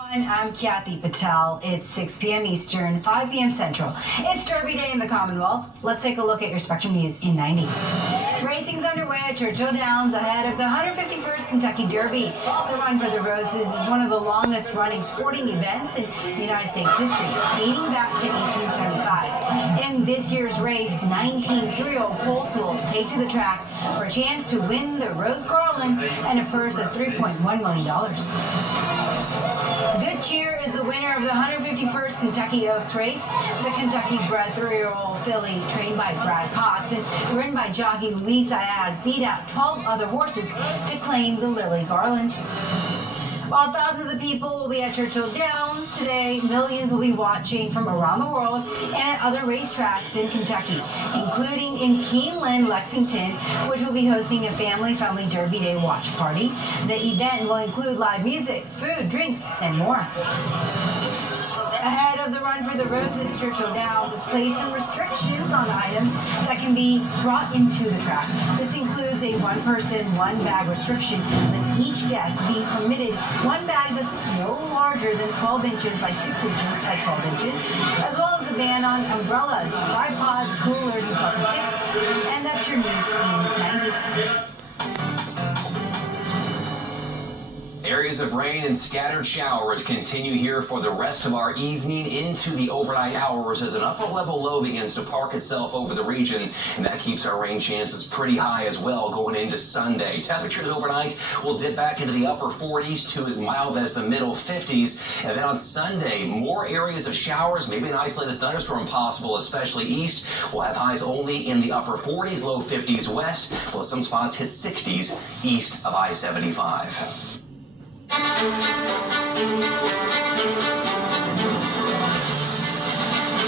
everyone, I'm Kathy Patel. It's 6 p.m. Eastern, 5 p.m. Central. It's Derby Day in the Commonwealth. Let's take a look at your Spectrum News in 90. Racing's underway at Churchill Downs ahead of the 151st Kentucky Derby. The Run for the Roses is one of the longest running sporting events in United States history, dating back to 1875. In this year's race, 19 3-year-old colts will take to the track for a chance to win the Rose Garland and a purse of $3.1 million. Good Cheer is the winner of the 151st Kentucky Oaks race. The Kentucky-bred 3-year-old filly, trained by Brad Cox and ridden by jockey Luis Ayaz, beat out 12 other horses to claim the Lily Garland. While thousands of people will be at Churchill Downs today, millions will be watching from around the world and at other racetracks in Kentucky, including in Keeneland, Lexington, which will be hosting a family-friendly Derby Day watch party. The event will include live music, food, drinks, and more. Ahead of the Run for the Roses, Churchill Downs has placed some restrictions on items that can be brought into the track. This includes a one-person, one-bag restriction, with each guest being permitted one bag that's no larger than 12 inches by 6 inches by 12 inches, as well as a ban on umbrellas, tripods, coolers, and selfie sticks. And that's your news in 90. Areas of rain and scattered showers continue here for the rest of our evening into the overnight hours as an upper-level low begins to park itself over the region, and that keeps our rain chances pretty high as well going into Sunday. Temperatures overnight will dip back into the upper 40s to as mild as the middle 50s, and then on Sunday, more areas of showers, maybe an isolated thunderstorm possible, especially east. We'll have highs only in the upper 40s, low 50s west, while some spots hit 60s east of I-75.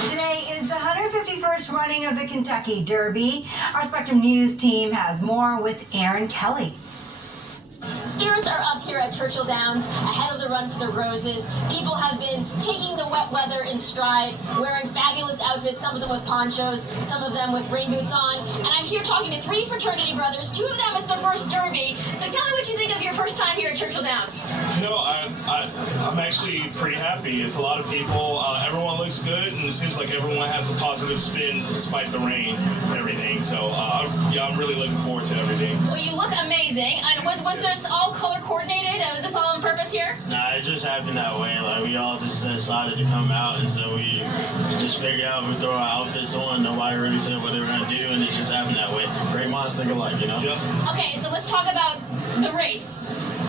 Today is the 151st running of the Kentucky Derby. Our Spectrum News team has more with Aaron Kelly. Spirits are up here at Churchill Downs ahead of the Run for the Roses. People have been taking the wet weather in stride, wearing fabulous outfits, some of them with ponchos, some of them with rain boots on. And I'm here talking to 3 fraternity brothers. 2 of them is their first Derby. So tell me what you think of your first time here at Churchill Downs. You know, I'm actually pretty happy. It's a lot of people. Everyone looks good, and it seems like everyone has a positive spin despite the rain and everything. So, yeah, I'm really looking forward to everything. Well, you look amazing. And was this all color coordinated? Was this all on purpose here? Nah, it just happened that way. Like, we all just decided to come out, and so we just figured out we throw our outfits on. Nobody really said what they were going to do, and it just happened that way. Great minds think alike, you know? Yep. Okay, so let's talk about the race.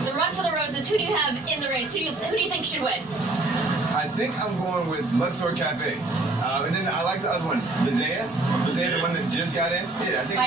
The Run for the Roses. Who do you have in the race? Who do you think should win? I think I'm going with Luxor Cafe. And then I like the other one, Bazea, the one that just got in. Yeah, I think.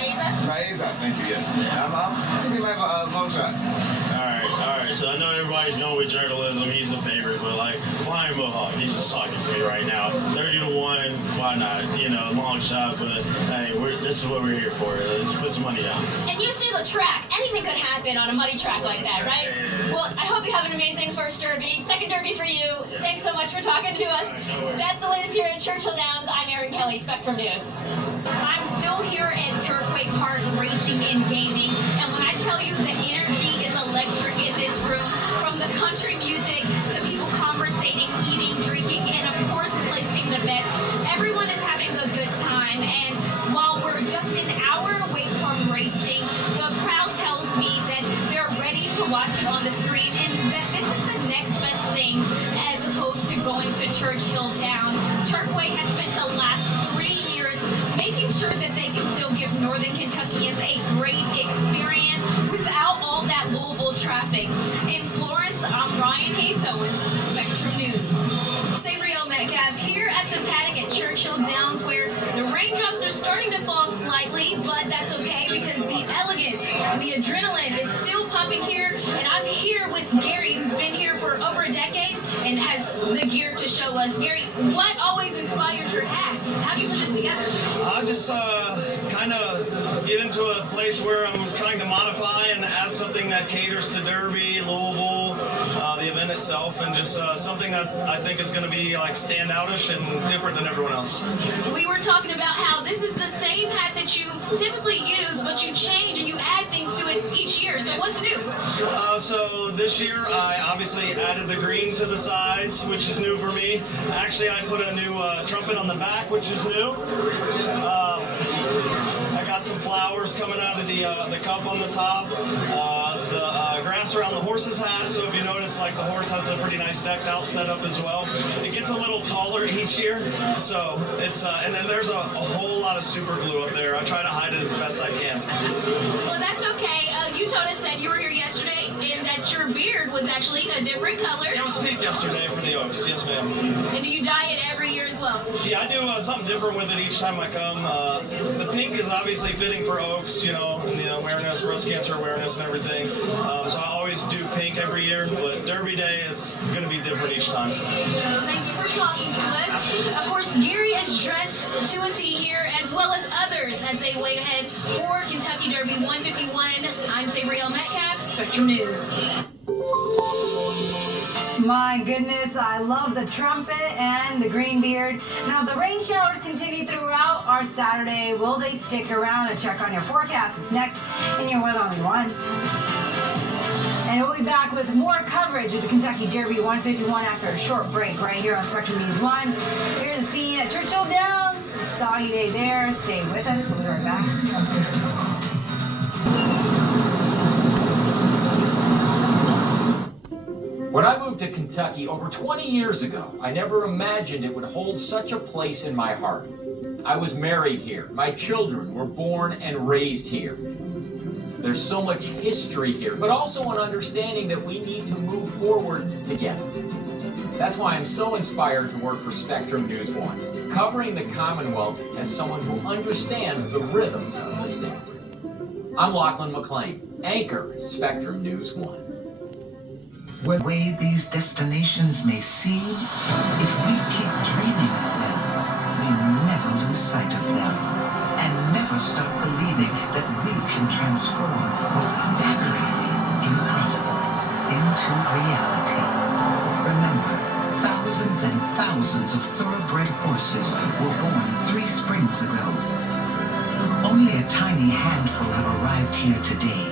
Baeza, thank you, yes. I think they might have a long shot. All right. So I know everybody's going with journalism. He's a favorite, but like Flying Mohawk, he's just talking to me right now. 30-1, why not? You know, long shot, but hey, this is what we're here for. Let's put some money down. And you see the track. Anything could happen on a muddy track like that, right? Well, I hope you have an amazing first Derby. Second Derby for you. Thanks so much for talking to us. That's the latest here at Churchill Downs. I'm Aaron Kelly, Spectrum News. I'm still here at Turfway Park racing and gaming, and when I tell you the energy is electric in this room, from the country music to people conversating, eating, drinking, and of course placing the bets, everyone is having a good time. And while we're just an hour away from racing, the crowd tells me that they're ready to watch it on the screen, and that this is the next best thing as opposed to going to Churchill Downs. Turfway has spent the last 3 years making sure that they can still give Northern Kentuckians a great experience without all that Louisville traffic. In Florence, I'm Ryan Hayes Owens, Spectrum News. Sabriel Metcalf here at the paddock at Churchill Downs, where the raindrops are starting to fall slightly, but that's okay because the elegance and the adrenaline is still pumping here. And I'm here with Gary, who's been here for over a decade and has the gear to show us. Gary, what always inspires your hats? How do you put this together? I just kind of get into a place where I'm trying to modify and add something that caters to Derby, Louisville, the event itself, and just something that I think is going to be like standoutish and different than everyone else. We were talking about how this is the same hat that you typically use, but you change and you add things to it each year. So what's new? So this year I obviously added the green to the sides, which is new for me. Actually, I put a new trumpet on the back, which is new. I got some flowers coming out of the cup on the top. The grass around the horse's hat. So if you notice, like the horse has a pretty nice decked out setup as well. It gets a little taller each year. So it's and then there's a whole lot of super glue up there. I try to hide it as best I can. Well, that's okay. You told us that you were here yesterday and that your beard was actually a different color. Yeah, it was pink yesterday for the Oaks. Yes, ma'am. And do you dye it every year as well? Yeah, I do something different with it each time I come. The pink is obviously fitting for Oaks, you know, and the awareness, breast cancer awareness and everything. So I always do pink every year, but Derby Day, it's going to be different each time. Thank you for talking to us. Of course, Gary is dressed to a T here, as well as others, as they wait ahead for Kentucky Derby 151. I'm Sabrielle Metcalf, Spectrum News. My goodness, I love the trumpet and the green beard. Now, the rain showers continue throughout our Saturday. Will they stick around? And check on your forecast. It's next in your Weather Only Once. And we'll be back with more coverage of the Kentucky Derby 151 after a short break right here on Spectrum News 1. Here to see you at Churchill Downs. Soggy day there. Stay with us. We'll be right back. When I moved to Kentucky over 20 years ago, I never imagined it would hold such a place in my heart. I was married here. My children were born and raised here. There's so much history here, but also an understanding that we need to move forward together. That's why I'm so inspired to work for Spectrum News 1, covering the Commonwealth as someone who understands the rhythms of the state. I'm Lachlan McLean, anchor Spectrum News 1. The way these destinations may seem, if we keep dreaming of them, we never lose sight of them, and never stop believing that we can transform what's staggeringly improbable into reality. Remember, thousands and thousands of thoroughbred horses were born 3 springs ago. Only a tiny handful have arrived here today.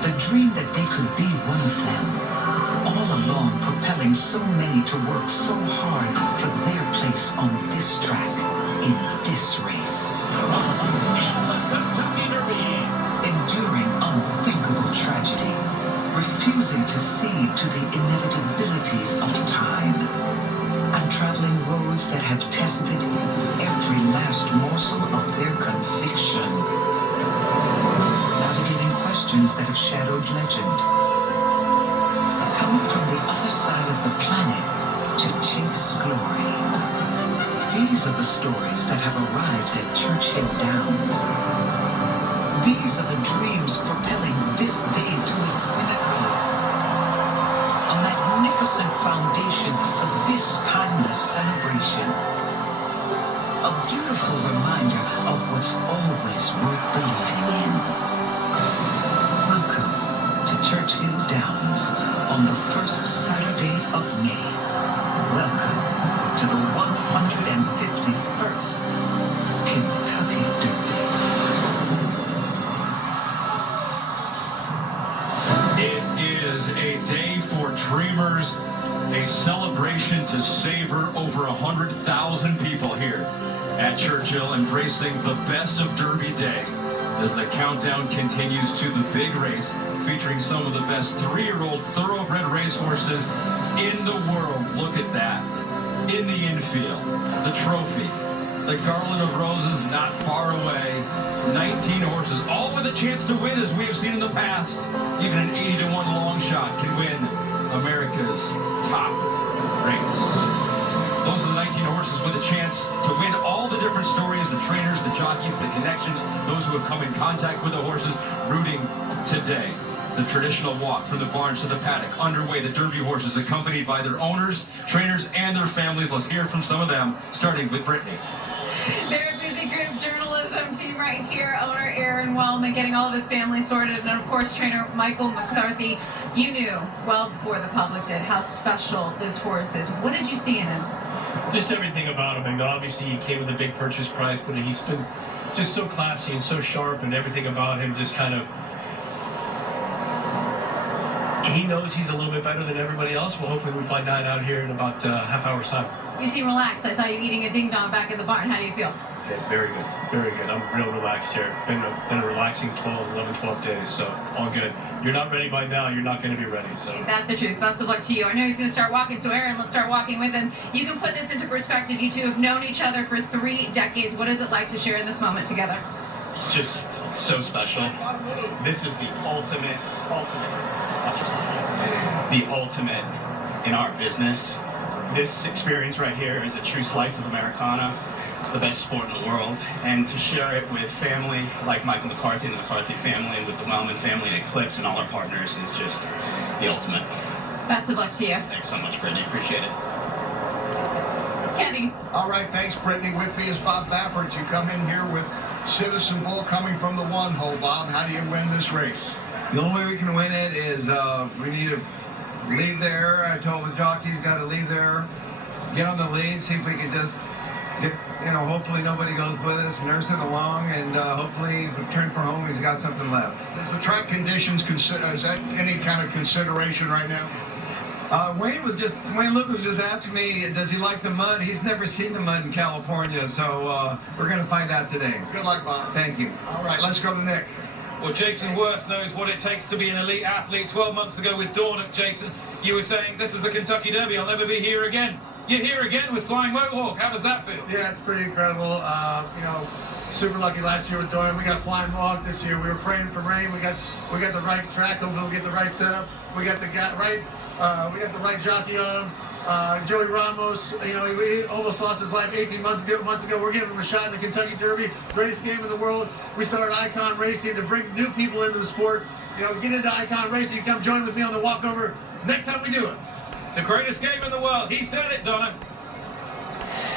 The dream that they could be one of them, all along propelling so many to work so hard for their place on this track, in this race. Enduring unthinkable tragedy, refusing to cede to the inevitabilities of time, and traveling roads that have tested every last morsel of their conviction. Navigating questions that have shadowed legend. Coming from the other side of the planet to chase glory. These are the stories that have arrived at Churchill Downs. These are the dreams propelling this day to its pinnacle. A magnificent foundation for this timeless celebration. A beautiful reminder of what's always worth believing in. Welcome to Churchill Downs on the first Saturday of May. Welcome to the 151st Kentucky Derby. It is a day for dreamers, a celebration to savor over 100,000 people here at Churchill, embracing the best of Derby Day as the countdown continues to the big race, featuring some of the best 3-year-old thoroughbred racehorses in the world. Look at that. In the infield, the trophy, the garland of roses not far away, 19 horses, all with a chance to win, as we have seen in the past. Even an 80-1 long shot can win America's top race. Those are the 19 horses with a chance to win all the different stories, the trainers, the jockeys, the connections, those who have come in contact with the horses, rooting today. The traditional walk from the barns to the paddock underway. The Derby horses accompanied by their owners, trainers, and their families. Let's hear from some of them, starting with Brittany. They're busy fantastic group, journalism team right here, owner Aaron Wellman getting all of his family sorted, and of course trainer Michael McCarthy. You knew well before the public did how special this horse is. What did you see in him? Just everything about him. And obviously he came with a big purchase price, but he's been just so classy and so sharp, and everything about him just kind of, he knows he's a little bit better than everybody else. Well, hopefully we find that out here in about half hour's time. You seem relaxed. I saw you eating a ding dong back at the barn. How do you feel? Yeah, very good, very good. I'm real relaxed here. Been a relaxing 12 days, so all good. You're not ready by now, you're not going to be ready. So Ain't that the truth? Best of luck to you. I know he's going to start walking, so Aaron, let's start walking with him. You can put this into perspective. You two have known each other for 3 decades. What is it like to share in this moment together? it's just so special. This is the ultimate, not just the ultimate in our business. This experience right here is a true slice of Americana. It's the best sport in the world, and to share it with family like Michael McCarthy and the McCarthy family, and with the Wellman family and Eclipse and all our partners is just the ultimate. Best of luck to you. Thanks so much, Brittany. Appreciate it. Kenny. All right, thanks, Brittany. With me is Bob Baffert. You come in here with Citizen Bull coming from the one hole. Bob, how do you win this race? The only way we can win it is we need to leave there. I told the jockeys got to leave there, get on the lead, see if we can just get, hopefully nobody goes with us, nurse it along, and hopefully if we turn for home, he's got something left. Is the track conditions, is that any kind of consideration right now? Wayne Luke was just asking me, does he like the mud? He's never seen the mud in California, so we're going to find out today. Good luck, Bob. Thank you. All right, let's go to Nick. Well, Jason Worth knows what it takes to be an elite athlete. 12 months ago with Dawn, Jason, you were saying, this is the Kentucky Derby, I'll never be here again. You're here again with Flying Mohawk. How does that feel? Yeah, it's pretty incredible. Super lucky last year with Dawn. We got Flying Mohawk this year. We were praying for rain. We got the right track. Hopefully we'll get the right setup. We got the right jockey on him. Joey Ramos, he almost lost his life 18 months ago. We're giving him a shot in the Kentucky Derby, greatest game in the world. We started Icon Racing to bring new people into the sport. Get into Icon Racing. You come join with me on the walkover next time we do it. The greatest game in the world. He said it, Donna.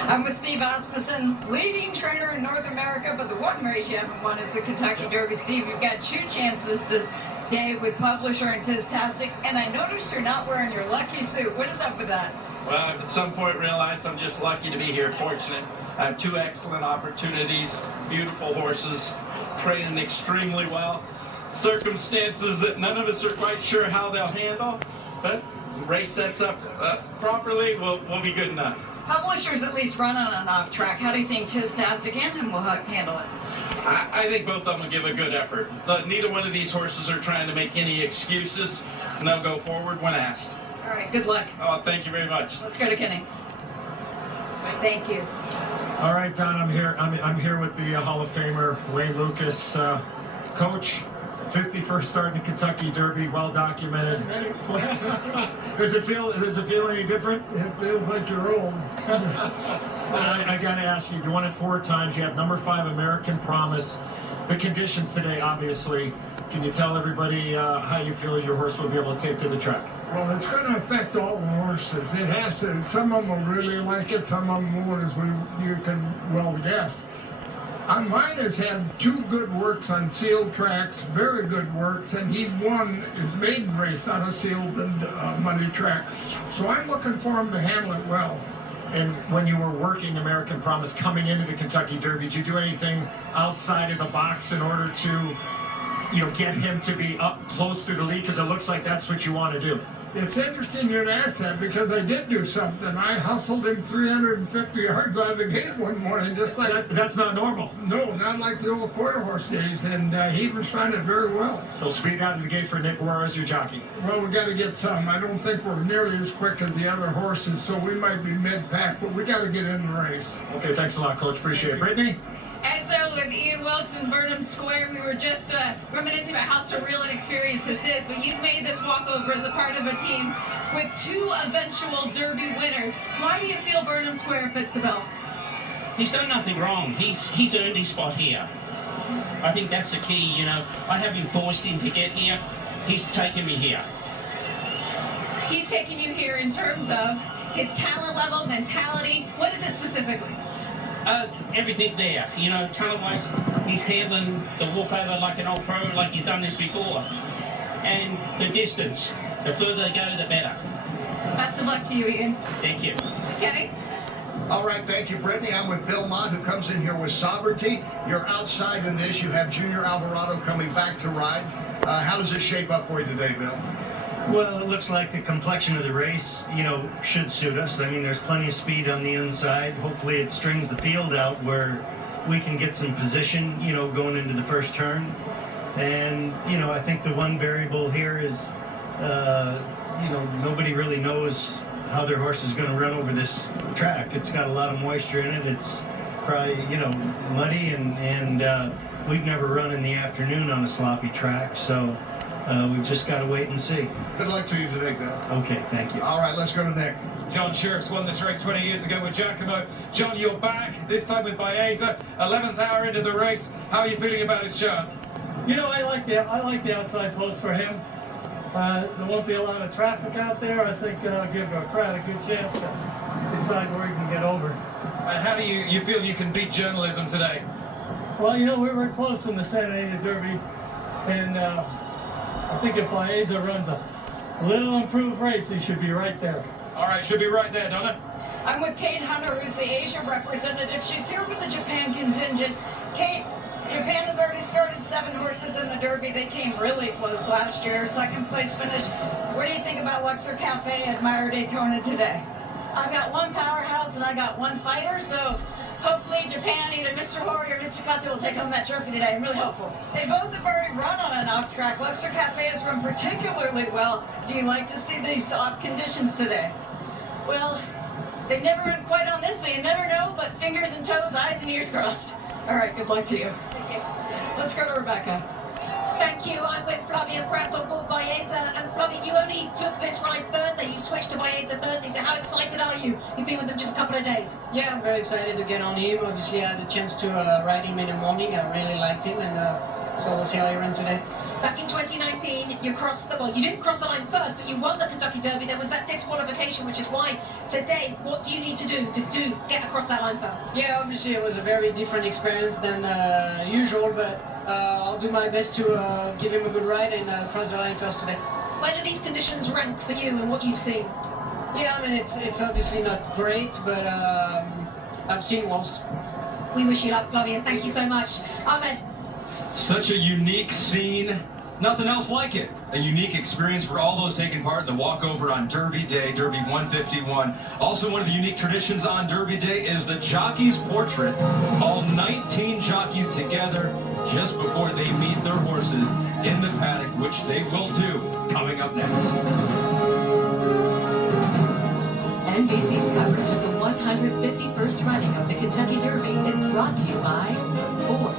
I'm with Steve Asmussen, leading trainer in North America, but the one race you haven't won is the Kentucky Derby. Steve, you've got 2 chances this day with Publisher and Tistastic, and I noticed you're not wearing your lucky suit. What is up with that? Well, I've at some point realized I'm just lucky to be here, fortunate. I have 2 excellent opportunities, beautiful horses, training extremely well, circumstances that none of us are quite sure how they'll handle, but the race sets up properly, we'll be good enough. Publishers at least run on an off track. How do you think Tistastic and him will handle it? I think both of them will give a good effort. Neither one of these horses are trying to make any excuses, and they'll go forward when asked. All right, good luck. Oh, thank you very much. Let's go to Kenny. Thank you. All right, Don, I'm here with the Hall of Famer Wayne Lucas, coach. 51st start in the Kentucky Derby, well documented. Does it feel any different? It feels like you're old. I got to ask you, you won it 4 times. You have number 5 American Promise. The conditions today, obviously. Can you tell everybody how you feel your horse will be able to take to the track? Well, it's going to affect all the horses. It has to. Some of them will really like it, some of them won't, as you can well guess. Mine has had 2 good works on sealed tracks, very good works, and he won his maiden race on a sealed and muddy track. So I'm looking for him to handle it well. And when you were working American Promise coming into the Kentucky Derby, did you do anything outside of the box in order to, get him to be up close to the lead? Because it looks like that's what you want to do. It's interesting you'd ask that, because I did do something. I hustled him 350 yards out of the gate one morning, just like... That's not normal. No, not like the old quarter horse days, and he responded very well. So speed out of the gate for Nick Guerrero, your jockey. Well, we got to get some. I don't think we're nearly as quick as the other horses, so we might be mid-pack, but we got to get in the race. Okay, thanks a lot, Coach. Appreciate it. Brittany? And so with Ian Wilkes and Burnham Square, we were just reminiscing about how surreal an experience this is, but you've made this walkover as a part of a team with 2 eventual Derby winners. Why do you feel Burnham Square fits the bill? He's done nothing wrong. He's earned his spot here. I think that's the key, I haven't forced him to get here. He's taken me here. He's taken you here in terms of his talent level, mentality. What is it specifically? everything there, you know, kind of like he's handling the walkover like an old pro, like he's done this before. And the distance, the further they go, the better. Best of luck to you, Ian. Thank you. Kenny? All right, thank you, Brittany. I'm with Bill Mott, who comes in here with Sovereignty. You're outside in this. You have Junior Alvarado coming back to ride. How does it shape up for you today, Bill? Well, it looks like the complexion of the race, you know, should suit us. I mean, there's plenty of speed on the inside. Hopefully it strings the field out where we can get some position, you know, going into the first turn. And, you know, I think the one variable here is, you know, nobody really knows how their horse is going to run over this track. It's got a lot of moisture in it. It's probably, you know, muddy, and we've never run in the afternoon on a sloppy track, so we've just got to wait and see. Good luck to you today, Bill. Okay, thank you. All right, let's go to Nick. John Shirks won this race 20 years ago with Giacomo. John, you're back, this time with Baeza, 11th hour into the race. How are you feeling about his chance? You know, I like the outside post for him. There won't be a lot of traffic out there. I think I'll give a crowd a good chance to decide where he can get over. And how do you feel you can beat journalism today? Well, you know, we were close in the Santa Ana Derby, and I think if Baeza runs a little improved race, he should be right there. All right, should be right there, Donna. I'm with Kate Hunter, who's the Asia representative. She's here with the Japan contingent. Kate, Japan has already started 7 horses in the Derby. They came really close last year, second place finish. What do you think about Luxor Cafe at Meyer Daytona today? I've got one powerhouse and I got one fighter, so hopefully Japan, either Mr. Hori or Mr. Kato will take home that trophy today. I'm really hopeful. They both have already run on an off track. Luxor Cafe has run particularly well. Do you like to see these off conditions today? Well, they've never run quite on this thing. You never know, but fingers and toes, eyes and ears crossed. All right, good luck to you. Thank you. Let's go to Rebecca. Thank you. I'm with Flavia Pratt on board Baeza. And Flavia, you only took this ride Thursday. You switched to Baeza Thursday. So how excited are you? You've been with them just a couple of days. Yeah, I'm very excited to get on him. Obviously, I had the chance to ride him in the morning. I really liked him, and so we'll see how he runs today. Back in 2019, you crossed the, well, you didn't cross the line first, but you won the Kentucky Derby. There was that disqualification, which is why today, what do you need to do get across that line first? Yeah, obviously it was a very different experience than usual, but I'll do my best to give him a good ride and cross the line first today. Where do these conditions rank for you and what you've seen? Yeah, I mean, it's obviously not great, but I've seen worse. We wish you luck, Flavia. Thank you so much. Ahmed. Such a unique scene. Nothing else like it. A unique experience for all those taking part in the walkover on Derby Day, Derby 151. Also, one of the unique traditions on Derby Day is the jockey's portrait. All 19 jockeys together just before they meet their horses in the paddock, which they will do coming up next. NBC's coverage of the 151st running of the Kentucky Derby is brought to you by Ford,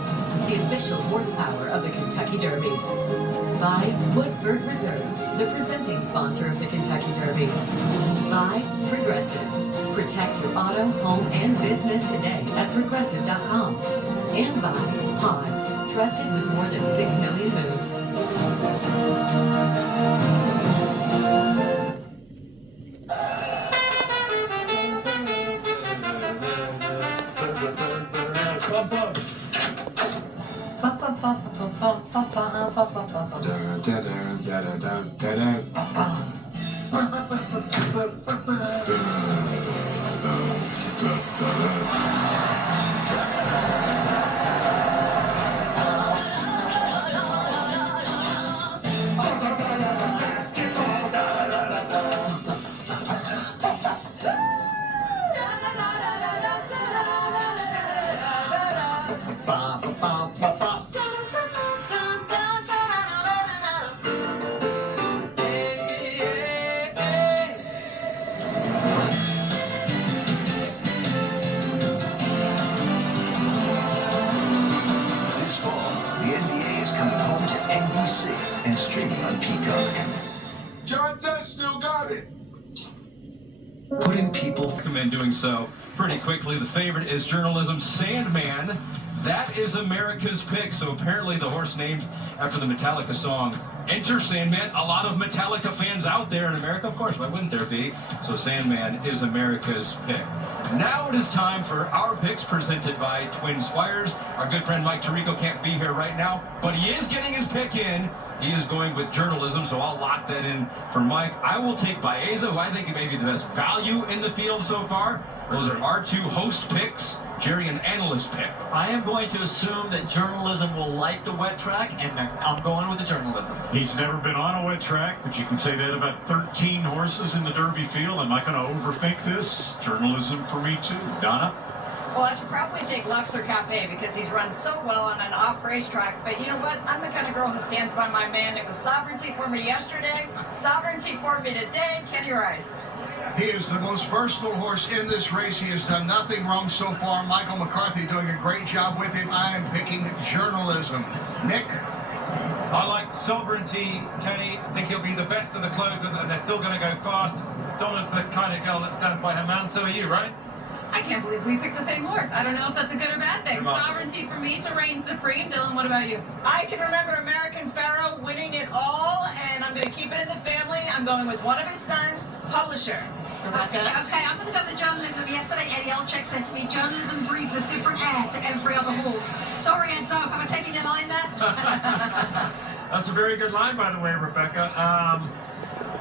the official horsepower of the Kentucky Derby. By Woodford Reserve, the presenting sponsor of the Kentucky Derby. By Progressive. Protect your auto, home, and business today at Progressive.com. And by Hod's, trusted with more than 6 million moves. And streaming on Peacock. John Tess still got it. Putting people... Recommend doing so pretty quickly. The favorite is Journalism's Sandman. That is America's Pick. So apparently the horse named after the Metallica song, Enter Sandman. A lot of Metallica fans out there in America, of course, why wouldn't there be? So Sandman is America's Pick. Now it is time for our picks presented by Twin Spires. Our good friend Mike Tirico can't be here right now, but he is getting his pick in. He is going with journalism, so I'll lock that in for Mike. I will take Baeza, who I think may be the best value in the field so far. Those are our two host picks. Jerry, an analyst pick. I am going to assume that journalism will like the wet track, and I'm going with the journalism. He's never been on a wet track, but you can say that about 13 horses in the Derby field. I'm not going to overthink this. Journalism for me, too. Donna? Well, I should probably take Luxor Cafe because he's run so well on an off racetrack. But you know what? I'm the kind of girl who stands by my man. It was sovereignty for me yesterday, sovereignty for me today. Kenny Rice. He is the most versatile horse in this race. He has done nothing wrong so far. Michael McCarthy doing a great job with him. I am picking journalism. Nick? I like sovereignty, Kenny. I think he'll be the best of the closers, and they're still going to go fast. Donna's the kind of girl that stands by her man. So are you, right? I can't believe we picked the same horse. I don't know if that's a good or bad thing. Sovereignty for me to reign supreme. Dylan, what about you? I can remember American Pharaoh winning it all, and I'm going to keep it in the family. I'm going with one of his sons, Publisher. Okay, I'm going to go with journalism. Yesterday, Eddie Olczyk said to me, journalism breeds a different air to every other horse. Sorry, Enzo, have I taken your line there? That's a very good line, by the way, Rebecca.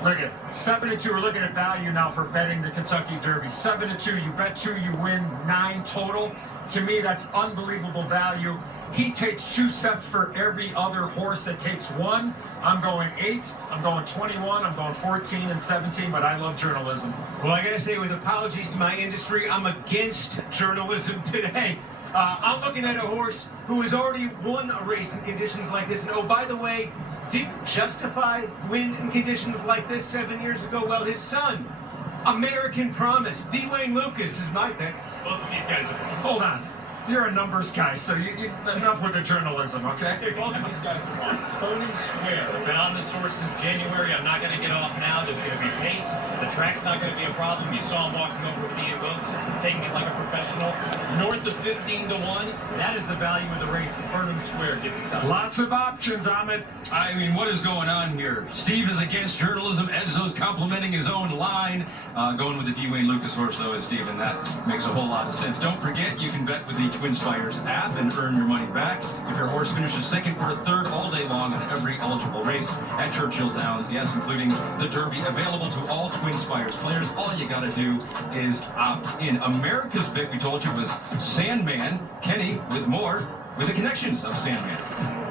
Look at 7-2. We're looking at value now for betting the Kentucky Derby. 7-2. You bet 2, you win 9 total. To me, that's unbelievable value. He takes 2 steps for every other horse that takes 1. I'm going 8. I'm going 21. I'm going 14 and 17. But I love journalism. Well, I gotta say, with apologies to my industry, I'm against journalism today. I'm looking at a horse who has already won a race in conditions like this. And oh, by the way, didn't justify win in conditions like this 7 years ago. Well, his son, American Promise, Dwayne Lucas is my pick. Both of these guys are... Hold on. You're a numbers guy, so you enough with the journalism, okay? Both of these guys are on Burnham Square. They've been on this horse since January. I'm not going to get off now. There's going to be pace. The track's not going to be a problem. You saw him walking over with Ian Wilkes, taking it like a professional. North of 15-1. That is the value of the race. Burnham Square gets it done. Lots of options, Ahmed. I mean, what is going on here? Steve is against journalism. Enzo's complimenting his own line. Going with the Dwayne Lucas horse, though, is Steve, and that makes a whole lot of sense. Don't forget, you can bet with the Twin Spires app and earn your money back if your horse finishes second or third all day long in every eligible race at Churchill Downs. Yes, including the Derby, available to all Twin Spires players. All you got to do is opt in. America's pick, we told you, was Sandman. Kenny with more with the connections of Sandman.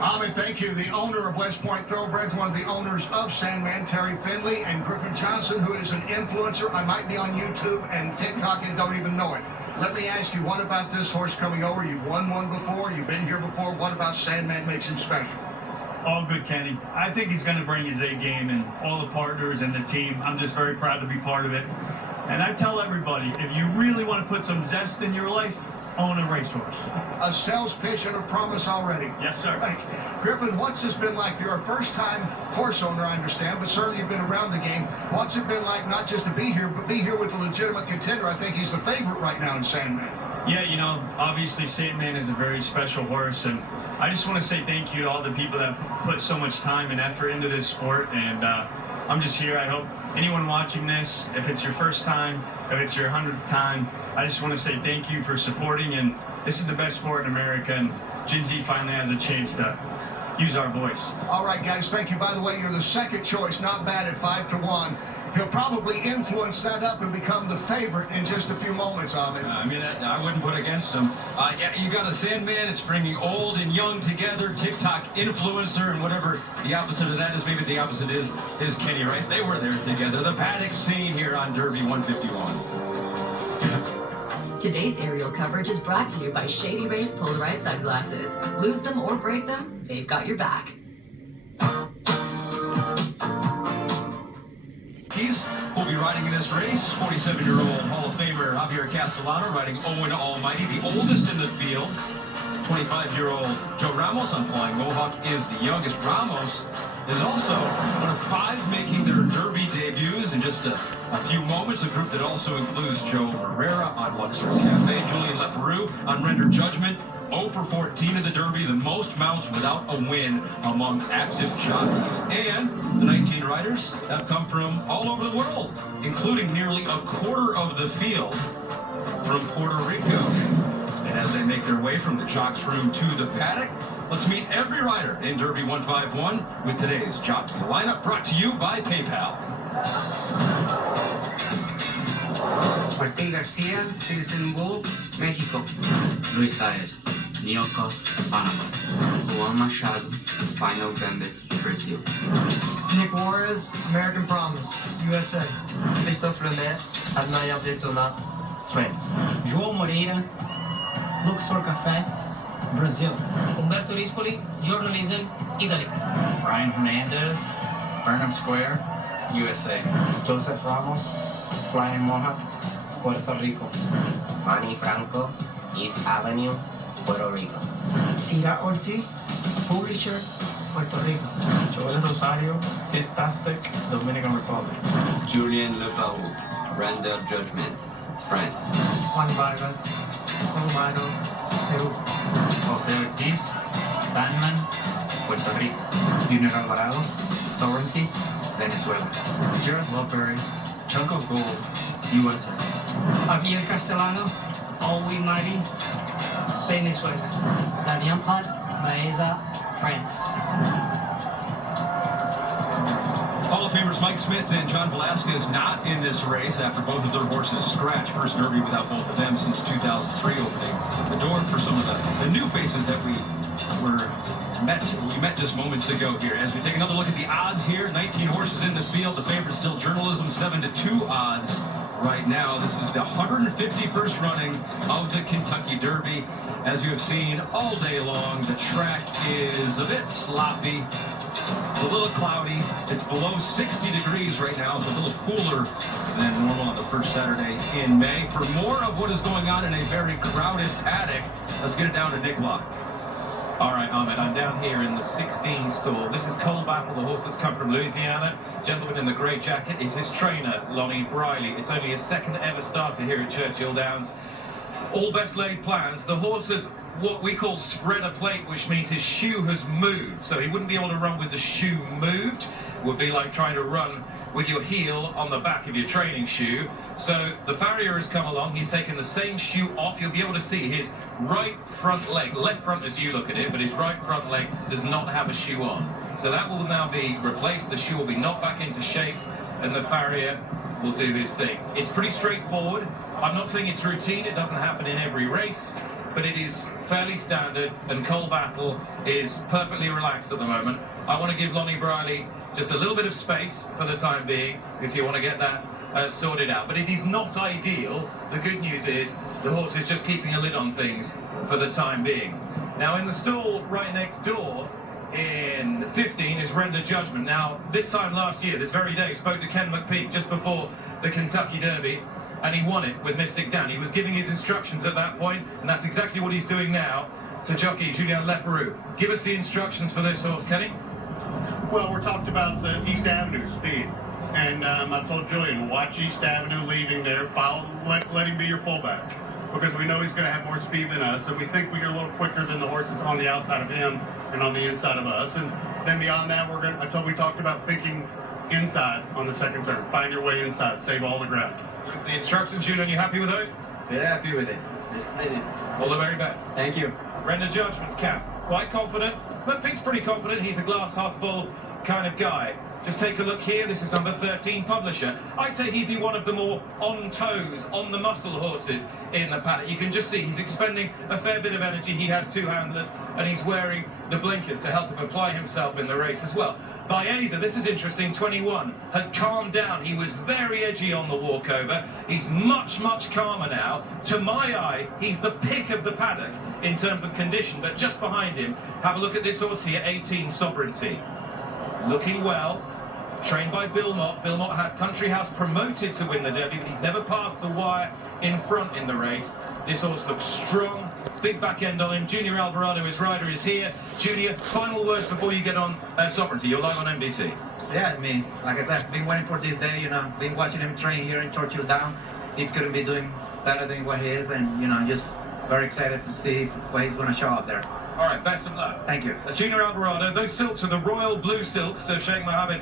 Ahmed, thank you. The owner of West Point Thoroughbreds, one of the owners of Sandman, Terry Finley, and Griffin Johnson, who is an influencer. I might be on YouTube and TikTok and don't even know it. Let me ask you, what about this horse coming over? You've won one before. You've been here before. What about Sandman makes him special? All good, Kenny. I think he's going to bring his A game and all the partners and the team. I'm just very proud to be part of it. And I tell everybody, if you really want to put some zest in your life, own a racehorse. A sales pitch and a promise already. Yes, sir. Griffin, what's this been like? You're a first-time horse owner, I understand, but certainly you've been around the game. What's it been like not just to be here, but be here with a legitimate contender? I think he's the favorite right now in Sandman. Yeah, you know, obviously Sandman is a very special horse, and I just want to say thank you to all the people that put so much time and effort into this sport, and I'm just here. I hope anyone watching this, if it's your first time, if it's your 100th time, I just want to say thank you for supporting, and this is the best sport in America, and Gen Z finally has a chance to use our voice. All right, guys, thank you. By the way, you're the second choice, not bad at 5-1. He'll probably influence that up and become the favorite in just a few moments, Ahmed. I mean, I wouldn't put against him. Yeah, you got a Sandman. It's bringing old and young together. TikTok influencer and whatever the opposite of that is. Maybe the opposite is Kenny Rice. They were there together. The paddock scene here on Derby 151. Today's aerial coverage is brought to you by Shady Rays Polarized Sunglasses. Lose them or break them, they've got your back. Will be riding in this race. 47-year-old Hall of Famer Javier Castellano riding Owen Almighty, the oldest in the field. 25-year-old Joe Ramos on Flying Mohawk is the youngest. Ramos is also one of 5 making their Derby debut. debuts in just a few moments. A group that also includes Joe Herrera on Luxor Cafe, Julian Leperoux on Render Judgment, 0 for 14 in the Derby, the most mounts without a win among active jockeys. And the 19 riders have come from all over the world, including nearly a quarter of the field from Puerto Rico. And as they make their way from the jocks room to the paddock, let's meet every rider in Derby 151 with today's jockey lineup, brought to you by PayPal. Martín García, Citizen Bull, Mexico. Luis Saez, Neocos, Panama. Juan Machado, Final Gambit, Brazil. Nick Juarez, American Promise, USA. Christophe Lemaitre, Admire Daytona, France. João Moreira, Luxor Café, Brazil. Umberto Rispoli, Journalism, Italy. Ryan Hernandez, Burnham Square, USA. Joseph Ramos, Flying Mohawk, Puerto Rico. Manny Franco, East Avenue, Puerto Rico. Ira Ortiz, Publisher, Puerto Rico. Joel Rosario, Fistastic, Dominican Republic. Julien Leparoux, Render Judgment, France. Juan Vargas, Colorado, Peru. Jose Ortiz, Sandman, Puerto Rico. Junior Alvarado, Sovereignty, Venezuela. Jared Loveberry, Chunk of Gold, USA. Javier Castellano, All We Mighty, Venezuela. Daniel Pat, Maeza, France. Hall of Famers Mike Smith and John Velasquez not in this race after both of their horses scratched. First Derby without both of them since 2003, opening the door for some of the new faces that we met just moments ago here. As we take another look at the odds here, 19 horses in the field. The favorite still Journalism, 7-2 odds right now. This is the 151st running of the Kentucky Derby. As you have seen all day long, the track is a bit sloppy. It's a little cloudy. It's below 60 degrees right now, so a little cooler than normal on the first Saturday in May. For more of what is going on in a very crowded paddock, let's get it down to Nick Locke. All right, Ahmed, I'm down here in the 16 stall. This is Cole Battle, the horse that's come from Louisiana. Gentleman in the grey jacket is his trainer, Lonnie Briley. It's only his second ever starter here at Churchill Downs. All best laid plans. The horse has what we call spread a plate, which means his shoe has moved. So he wouldn't be able to run with the shoe moved. It would be like trying to run with your heel on the back of your training shoe. So the farrier has come along, he's taken the same shoe off. You'll be able to see his right front leg, left front as you look at it, but his right front leg does not have a shoe on. So that will now be replaced. The shoe will be knocked back into shape and the farrier will do his thing. It's pretty straightforward. I'm not saying it's routine, it doesn't happen in every race, but it is fairly standard, and Cole Battle is perfectly relaxed at the moment. I want to give Lonnie Briley just a little bit of space for the time being, because you want to get that sorted out. But it is not ideal. The good news is the horse is just keeping a lid on things for the time being. Now in the stall right next door, in 15 is Render Judgment. Now this time last year, this very day, spoke to Ken McPeak just before the Kentucky Derby, and he won it with Mystic Dan. He was giving his instructions at that point, and that's exactly what he's doing now to jockey Julien Leperoux. Give us the instructions for this horse, Kenny. Well, we're talked about the East Avenue speed, and I told Julian, watch East Avenue leaving there, follow, let him be your fullback, because we know he's going to have more speed than us, and we think we're a little quicker than the horses on the outside of him and on the inside of us. And then beyond that, we talked about thinking inside on the second turn. Find your way inside, save all the ground. With the instructions, Julian, you happy with those? Very happy with it. All the very best. Thank you. Render Judgment's cap. Quite confident. McPeak's pretty confident. He's a glass half full kind of guy. Just take a look here. This is number 13, Publisher. I'd say he'd be one of the more on toes, on the muscle horses in the paddock. You can just see he's expending a fair bit of energy. He has two handlers and he's wearing the blinkers to help him apply himself in the race as well. Baeza, this is interesting, 21, has calmed down. He was very edgy on the walkover. He's much, much calmer now. To my eye, he's the pick of the paddock in terms of condition, but just behind him, have a look at this horse here, 18, Sovereignty. Looking well, trained by Bill Mott. Bill Mott had Country House promoted to win the Derby, but he's never passed the wire in front in the race. This horse looks strong, big back end on him. Junior Alvarado, his rider, is here. Junior, final words before you get on Sovereignty. You're live on NBC. Yeah, I mean, like I said, I've been waiting for this day, you know, been watching him train here in Churchill Down. He couldn't be doing better than what he is, and, you know, just very excited to see what he's going to show out there. All right, best of luck. Thank you. That's Junior Alvarado. Those silks are the royal blue silks of Sheikh Mohammed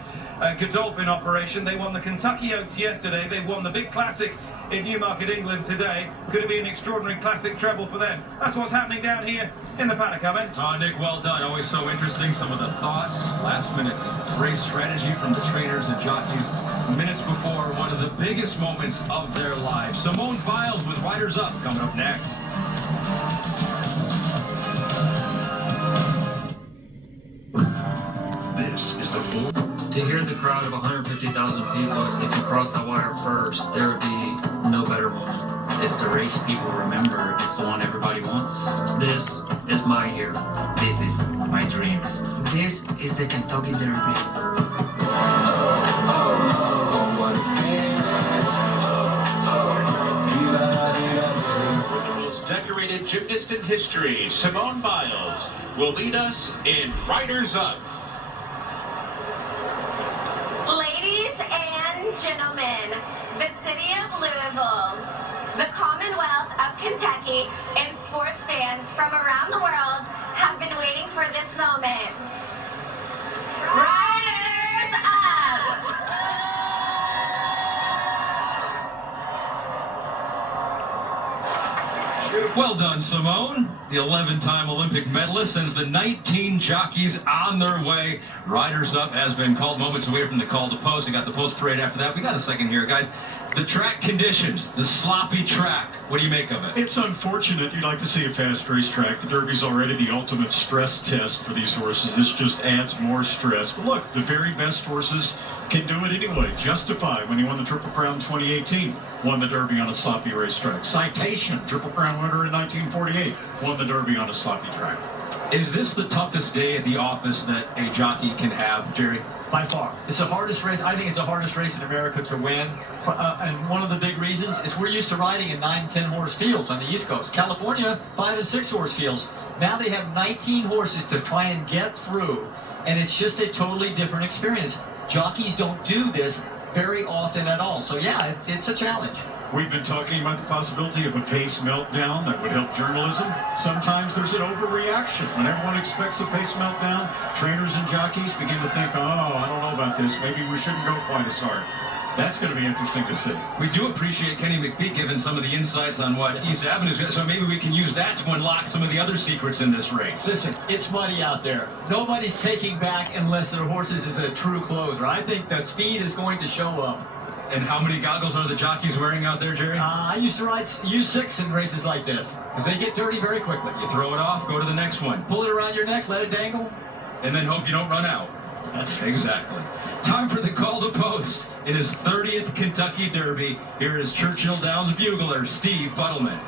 Godolphin operation. They won the Kentucky Oaks yesterday. They won the big classic in Newmarket, England today. Could it be an extraordinary classic treble for them? That's what's happening down here in the paddock, Ahmed. Nick, well done. Always so interesting. Some of the thoughts, last-minute race strategy from the trainers and jockeys minutes before one of the biggest moments of their lives. Simone Biles with Riders Up coming up next. This is the full. To hear the crowd of 150,000 people, if you cross that wire first, there would be no better moment. It's the race people remember. It's the one everybody wants. This is my year. This is my dream. This is the Kentucky Derby. The most decorated gymnast in history, Simone Biles, will lead us in Riders Up. Ladies and gentlemen, the city of Louisville, the Commonwealth of Kentucky, and sports fans from around the world have been waiting for this moment. Riders Up! Well done, Simone. The 11-time Olympic medalist sends the 19 jockeys on their way. Riders Up has been called moments away from the call to post. We got the post parade after that. We got a second here, guys. The track conditions, the sloppy track. What do you make of it? It's unfortunate. You'd like to see a fast racetrack. The Derby's already the ultimate stress test for these horses. This just adds more stress. But look, the very best horses can do it anyway. Justify, when he won the Triple Crown in 2018, won the Derby on a sloppy racetrack. Citation, Triple Crown winner in 1948, won the Derby on a sloppy track. Is this the toughest day at the office that a jockey can have, Jerry? By far. It's the hardest race. I think it's the hardest race in America to win. And one of the big reasons is we're used to riding in 9 and 10 horse fields on the East Coast. California, 5 and 6 horse fields. Now they have 19 horses to try and get through. And it's just a totally different experience. Jockeys don't do this very often at all. So yeah, it's a challenge. We've been talking about the possibility of a pace meltdown that would help journalism. Sometimes there's an overreaction. When everyone expects a pace meltdown, trainers and jockeys begin to think, oh, I don't know about this. Maybe we shouldn't go quite as hard. That's going to be interesting to see. We do appreciate Kenny McPhee giving some of the insights on what East Avenue's got, so maybe we can use that to unlock some of the other secrets in this race. Listen, it's muddy out there. Nobody's taking back unless their horses is a true closer. I think that speed is going to show up. And how many goggles are the jockeys wearing out there, Jerry? I used to use 6 in races like this, because they get dirty very quickly. You throw it off, go to the next one. Pull it around your neck, let it dangle. And then hope you don't run out. That's exactly. Time for the call to post. In his 30th Kentucky Derby, here is Churchill Downs bugler Steve Buttleman.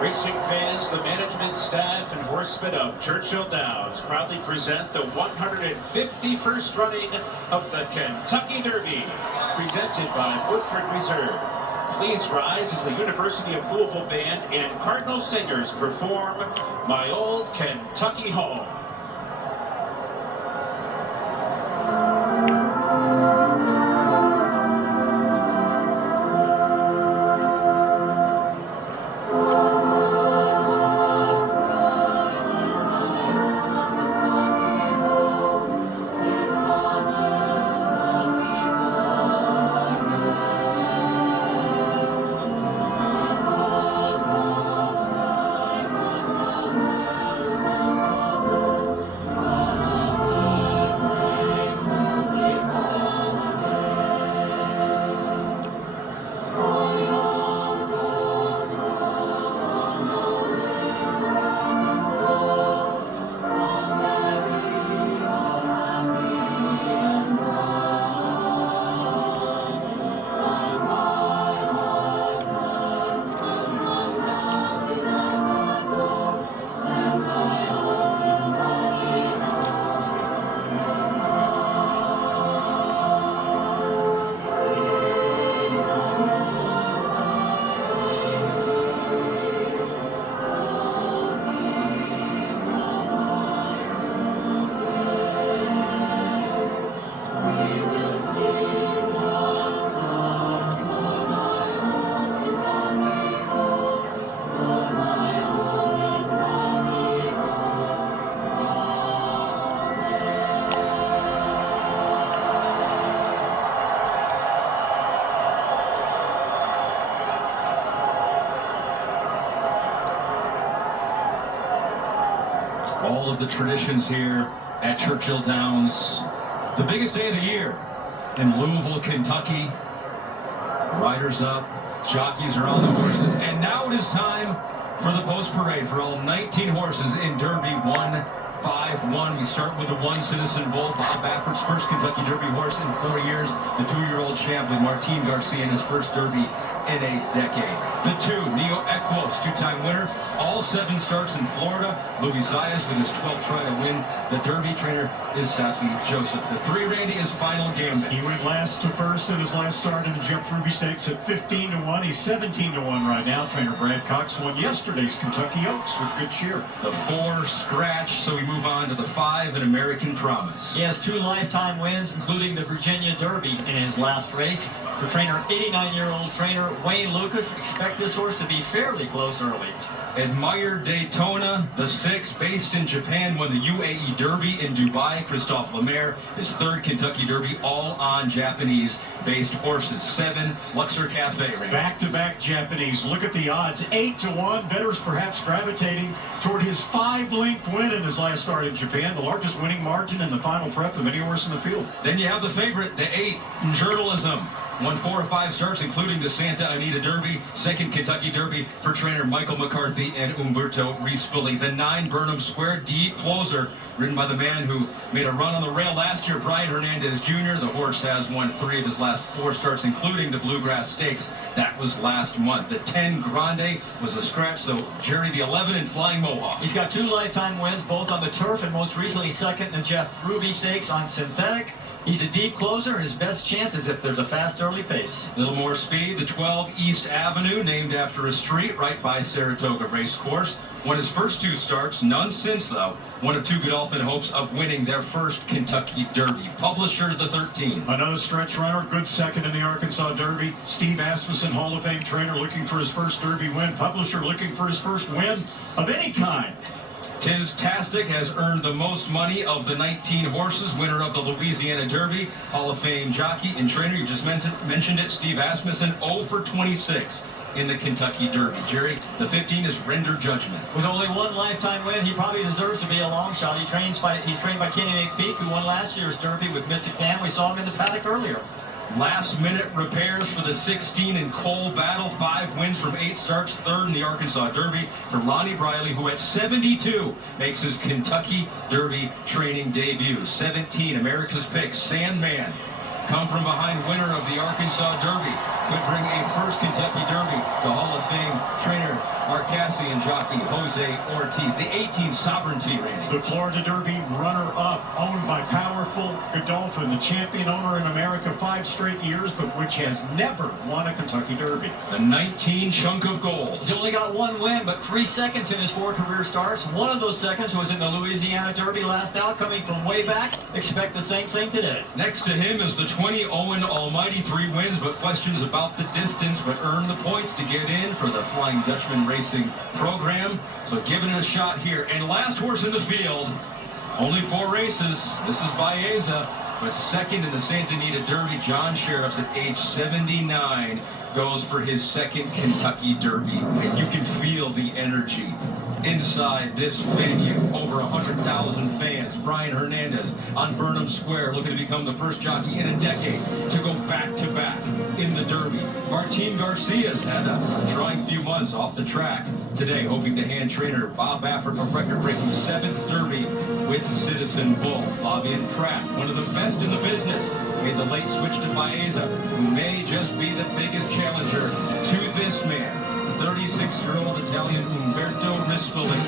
Racing fans, the management staff and horsemen of Churchill Downs proudly present the 151st running of the Kentucky Derby, presented by Woodford Reserve. Please rise as the University of Louisville Band and Cardinal Singers perform My Old Kentucky Home. All of the traditions here at Churchill Downs. The biggest day of the year in Louisville, Kentucky. Riders up, jockeys are on the horses, and now it is time for the post parade for all 19 horses in Derby 151. We start with the One Citizen Bull, Bob Baffert's first Kentucky Derby horse in 4 years. The 2-year-old champion, Martin Garcia, in his first Derby in a decade. The 2, Neo Equos, 2-time winner. All 7 starts in Florida. Louis Zayas with his 12th try to win the Derby. Trainer is Safi Joseph. The 3, Randy, is Final Gambit. He went last to first in his last start in the Jeff Ruby Stakes at 15-1. He's 17-1 right now. Trainer Brad Cox won yesterday's Kentucky Oaks with good cheer. The 4, Scratch. So we move on to the 5, An American Promise. He has 2 lifetime wins, including the Virginia Derby in his last race. For trainer, 89-year-old trainer Wayne Lucas, expect this horse to be fairly close early. Admire Daytona, the 6, based in Japan, won the UAE Derby in Dubai. Christophe Lemaire, his 3rd Kentucky Derby, all on Japanese-based horses. 7, Luxor Cafe. Back-to-back Japanese. Look at the odds. 8-1. Bettors perhaps gravitating toward his 5-length win in his last start in Japan, the largest winning margin in the final prep of any horse in the field. Then you have the favorite, the 8, Journalism. Won 4 or 5 starts, including the Santa Anita Derby, 2nd Kentucky Derby for trainer Michael McCarthy and Umberto Rispoli. The 9, Burnham Square, Deep Closer, ridden by the man who made a run on the rail last year, Brian Hernandez Jr. The horse has won 3 of his last 4 starts, including the Bluegrass Stakes. That was last month. The 10, Grande, was a scratch, so Jerry the 11 and Flying Mohawk. He's got 2 lifetime wins, both on the turf, and most recently 2nd in the Jeff Ruby Stakes on synthetic. He's a deep closer. His best chance is if there's a fast early pace. A little more speed. The 12, East Avenue, named after a street right by Saratoga Race Course. Won his first 2 starts, none since though. One of 2 Godolphin hopes of winning their first Kentucky Derby. Publisher, the 13. Another stretch runner, good 2nd in the Arkansas Derby. Steve Asmussen, Hall of Fame trainer, looking for his first Derby win. Publisher looking for his first win of any kind. Tiz-tastic has earned the most money of the 19 horses, winner of the Louisiana Derby, Hall of Fame jockey and trainer. You just mentioned it, Steve Asmussen, 0 for 26 in the Kentucky Derby. Jerry, the 15 is Render Judgment. With only 1 lifetime win, he probably deserves to be a long shot. He's trained by Kenny McPeak, who won last year's Derby with Mystic Dan. We saw him in the paddock earlier. Last-minute repairs for the 16 in Cole Battle. 5 wins from 8 starts. 3rd in the Arkansas Derby for Lonnie Briley, who at 72 makes his Kentucky Derby training debut. 17, America's Pick, Sandman. Come from behind winner of the Arkansas Derby. Could bring a first Kentucky Derby to Hall of Fame trainer Mark Cassie and jockey Jose Ortiz. The 18, Sovereignty, Randy. The Florida Derby runner-up, owned by Powerful Godolphin, the champion owner in America 5 straight years, but which has never won a Kentucky Derby. The 19, Chunk of Gold. He's only got 1 win, but 3 seconds in his 4 career starts. One of those seconds was in the Louisiana Derby last out, coming from way back. Expect the same thing today. Next to him is the 20, Owen Almighty. 3 wins, but questions about the distance, but earned the points to get in for the Flying Dutchman Racing program. So giving it a shot here. And last horse in the field, only 4 races. This is Baeza, but 2nd in the Santa Anita Derby. John Sheriffs at age 79 goes for his 2nd Kentucky Derby. And you can feel the energy inside this venue. Over 100,000 fans. Brian Hernandez on Burnham Square, looking to become the first jockey in a decade to go back-to-back in the Derby. Martin Garcia's had a trying few months off the track today, hoping to hand trainer Bob Baffert a record-breaking 7th Derby with Citizen Bull. Flavien Prat, one of the best in the business, made the late switch to Baeza, who may just be the biggest challenger to this man. 36-year-old Italian Umberto Rispoli,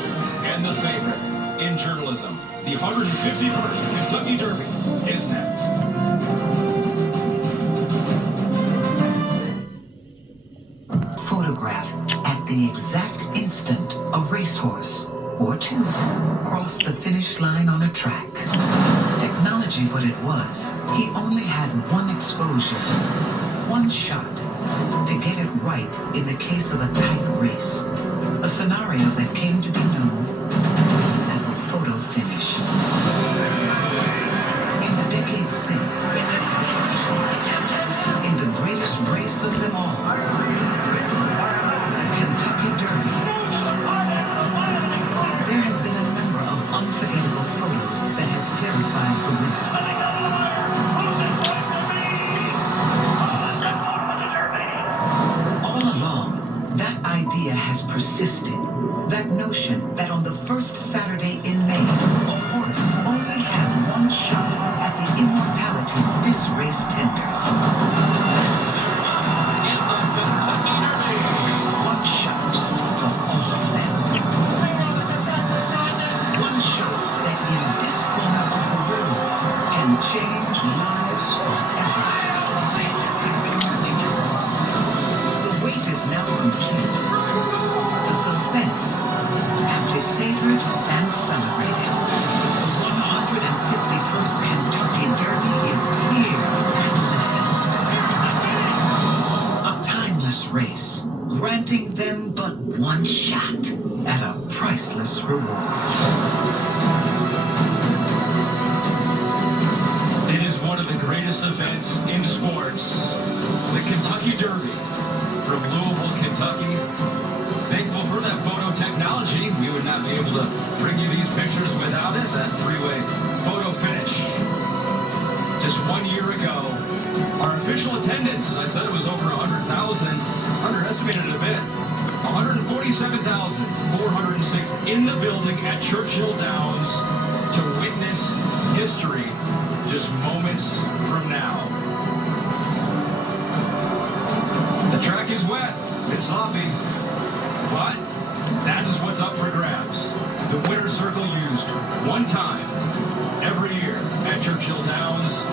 and the favorite in journalism, the 151st Kentucky Derby, is next. Photograph at the exact instant a racehorse or 2 crossed the finish line on a track. Technology what it was, he only had 1 exposure, 1 shot to get it right in the case of a tight race. A scenario that came to be known as a photo finish. In the decades since, in the greatest race of them all, the Kentucky Derby, there have been a number of change lives forever. The wait is now complete. The suspense, aptly savored and celebrated. The 151st Kentucky Derby is here at last. A timeless race, granting them but one shot at a priceless reward. It is one of the greatest events in sports. The Kentucky Derby from Louisville, Kentucky. Thankful for that photo technology. We would not be able to bring you these pictures without it. That three-way photo finish. Just 1 year ago, our official attendance, I said it was over 100,000, underestimated it a bit. 147,406 in the building at Churchill Downs to witness history just moments from now. The track is wet, it's sloppy, but that is what's up for grabs. The winner's circle used one time every year at Churchill Downs,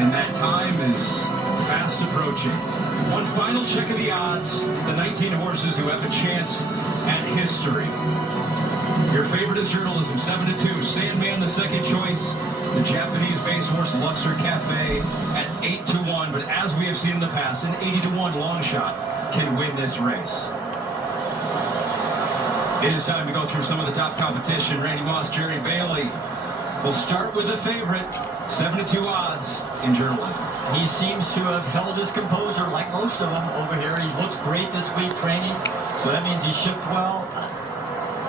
and that time is fast approaching. One final check of the odds, the 19 horses who have a chance at history. Your favorite is journalism, 7-2. Sandman, the second choice. The Japanese base horse Luxor Cafe at 8-1. But as we have seen in the past, an 80-1 long shot can win this race. It is time to go through some of the top competition. Randy Moss, Jerry Bailey. We'll start with the favorite, 7-2 odds in journalism. He seems to have held his composure like most of them over here. He looked great this week training, so that means he shipped well.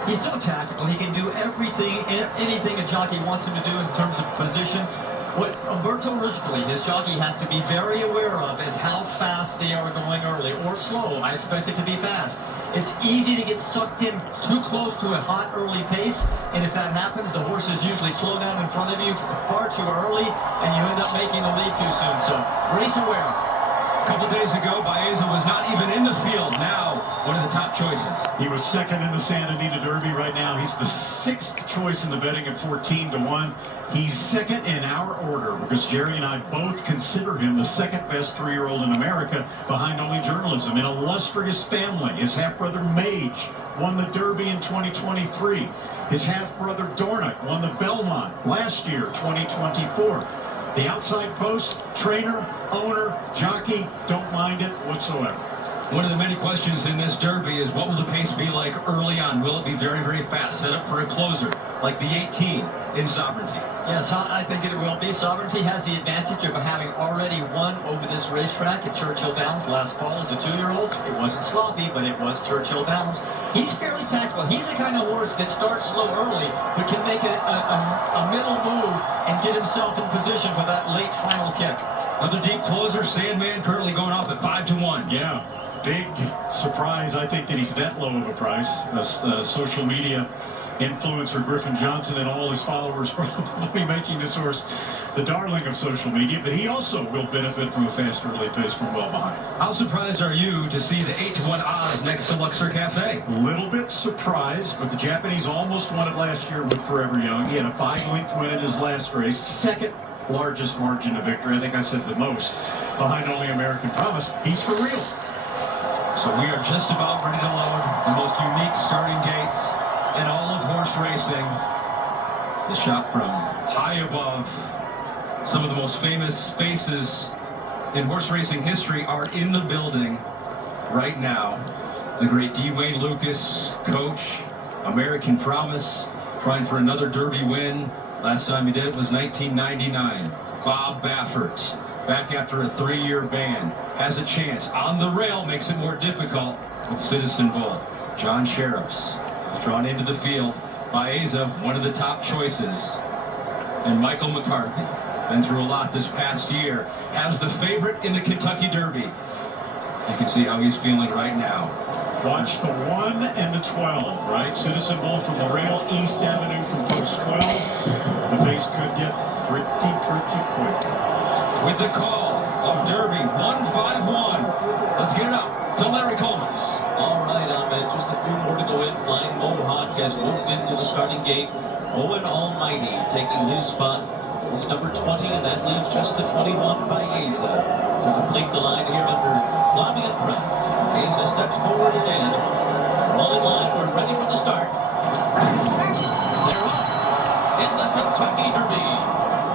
He's so tactical. He can do everything, anything a jockey wants him to do in terms of position. What Umberto Rispoli, his jockey, has to be very aware of is how fast they are going early, or slow. I expect it to be fast. It's easy to get sucked in too close to a hot early pace, and if that happens, the horses usually slow down in front of you far too early, and you end up making the lead too soon. So race aware. A couple days ago, Baeza was not even in the field. Now, one of the top choices. He was second in the Santa Anita Derby. Right now, he's the 6th choice in the betting at 14-1. He's second in our order because Jerry and I both consider him the second best 3-year-old in America, behind only journalism. An illustrious family. His half-brother Mage won the Derby in 2023. His half-brother Dornoch won the Belmont last year, 2024. The outside post, trainer, owner, jockey, don't mind it whatsoever. One of the many questions in this Derby is, what will the pace be like early on? Will it be very, very fast, set up for a closer, like the 18 in Sovereignty? Yes, I think it will be. Sovereignty has the advantage of having already won over this racetrack at Churchill Downs last fall as a 2-year-old. It wasn't sloppy, but it was Churchill Downs. He's fairly tactical. He's the kind of horse that starts slow early, but can make a middle move and get himself in position for that late final kick. Another deep closer, Sandman, currently going off at 5-1. Yeah, big surprise, I think, that he's that low of a price. Social media influencer Griffin Johnson and all his followers probably making this horse the darling of social media, but he also will benefit from a fast early pace from well behind. How surprised are you to see the 8-1 odds next to Luxor Cafe? A little bit surprised, but the Japanese almost won it last year with Forever Young. He had a 5-length win in his last race, second largest margin of victory. I think I said the most, behind only American Promise. He's for real. So we are just about ready to load the most unique starting gate in all of horse racing. The shot from high above. Some of the most famous faces in horse racing history are in the building right now. The great D. Wayne Lucas, coach, American Promise, trying for another Derby win. Last time he did it was 1999. Bob Baffert, back after a 3-year ban, has a chance. On the rail makes it more difficult with Citizen Bull. John Sheriffs is drawn into the field. Baeza, one of the top choices. And Michael McCarthy, been through a lot this past year, has the favorite in the Kentucky Derby. You can see how he's feeling right now. Watch the 1 and the 12, right? Citizen Bull from the rail, East Avenue from post 12. The pace could get pretty quick. With the call of Derby 151. Let's get it up to Larry Comas. All right, Ahmed, just a few more to go in. Flying Mohawk has moved into the starting gate. Owen Almighty taking his spot is number 20, and that leaves just the 21 Baeza to complete the line here under Flavian Pratt. Baeza steps forward and in. All in line, we're ready for the start. They're off in the Kentucky Derby.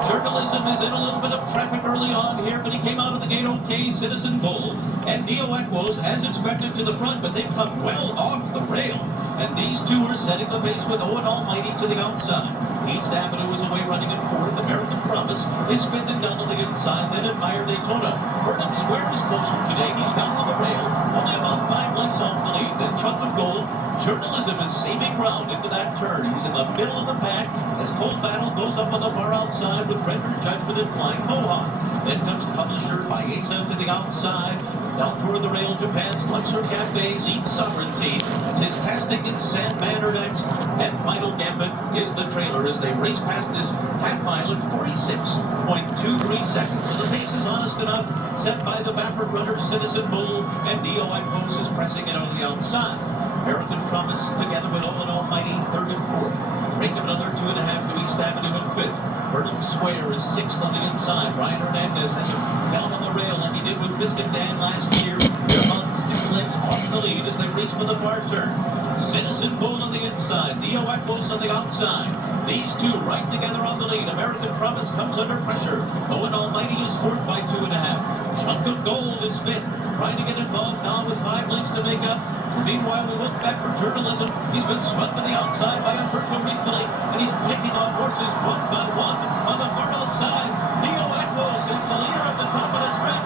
Journalism is in a little bit of traffic early on here, but he came out of the gate okay. Citizen Bull and Neo Equos, as expected, to the front, but they've come well off the rail. And these two are setting the pace with Owen Almighty to the outside. East Avenue is away running in fourth. American Promise is fifth and down on the inside. Then Admire Daytona. Burnham Square is closer today. He's down on the rail, only about 5 lengths off the lead. Then Chunk of Gold. Journalism is saving ground into that turn. He's in the middle of the pack as Cold Battle goes up on the far outside with Rendered Judgment and Flying Mohawk. Then comes Publisher Baeza to the outside. Down toward the rail, Japan's Luxor Cafe leads Sovereignty. Tistastic and Sandman are next. And Final Gambit is the trailer as they race past this half mile in 46.23 seconds. So the pace is honest enough, set by the Baffert runners, Citizen Bull, and Neo Equos is pressing it on the outside. American Promise together with Owen Almighty, third and fourth. Break of another 2.5 to East Avenue in fifth. Burnham Square is sixth on the inside. Ryan Hernandez has him down on the rail like he did with Mystic Dan last year. They're about 6 lengths off the lead as they race for the far turn. Citizen Bull on the inside. Neo Equos on the outside. These two right together on the lead. American Promise comes under pressure. Owen Almighty is fourth by 2.5. Chunk of Gold is fifth. Trying to get involved now with 5 lengths to make up. Meanwhile, we look back for Journalism. He's been swept to the outside by Umberto Rizmali, and he's picking off horses one by one on the far outside. Neo Equos is the leader at the top of the stretch.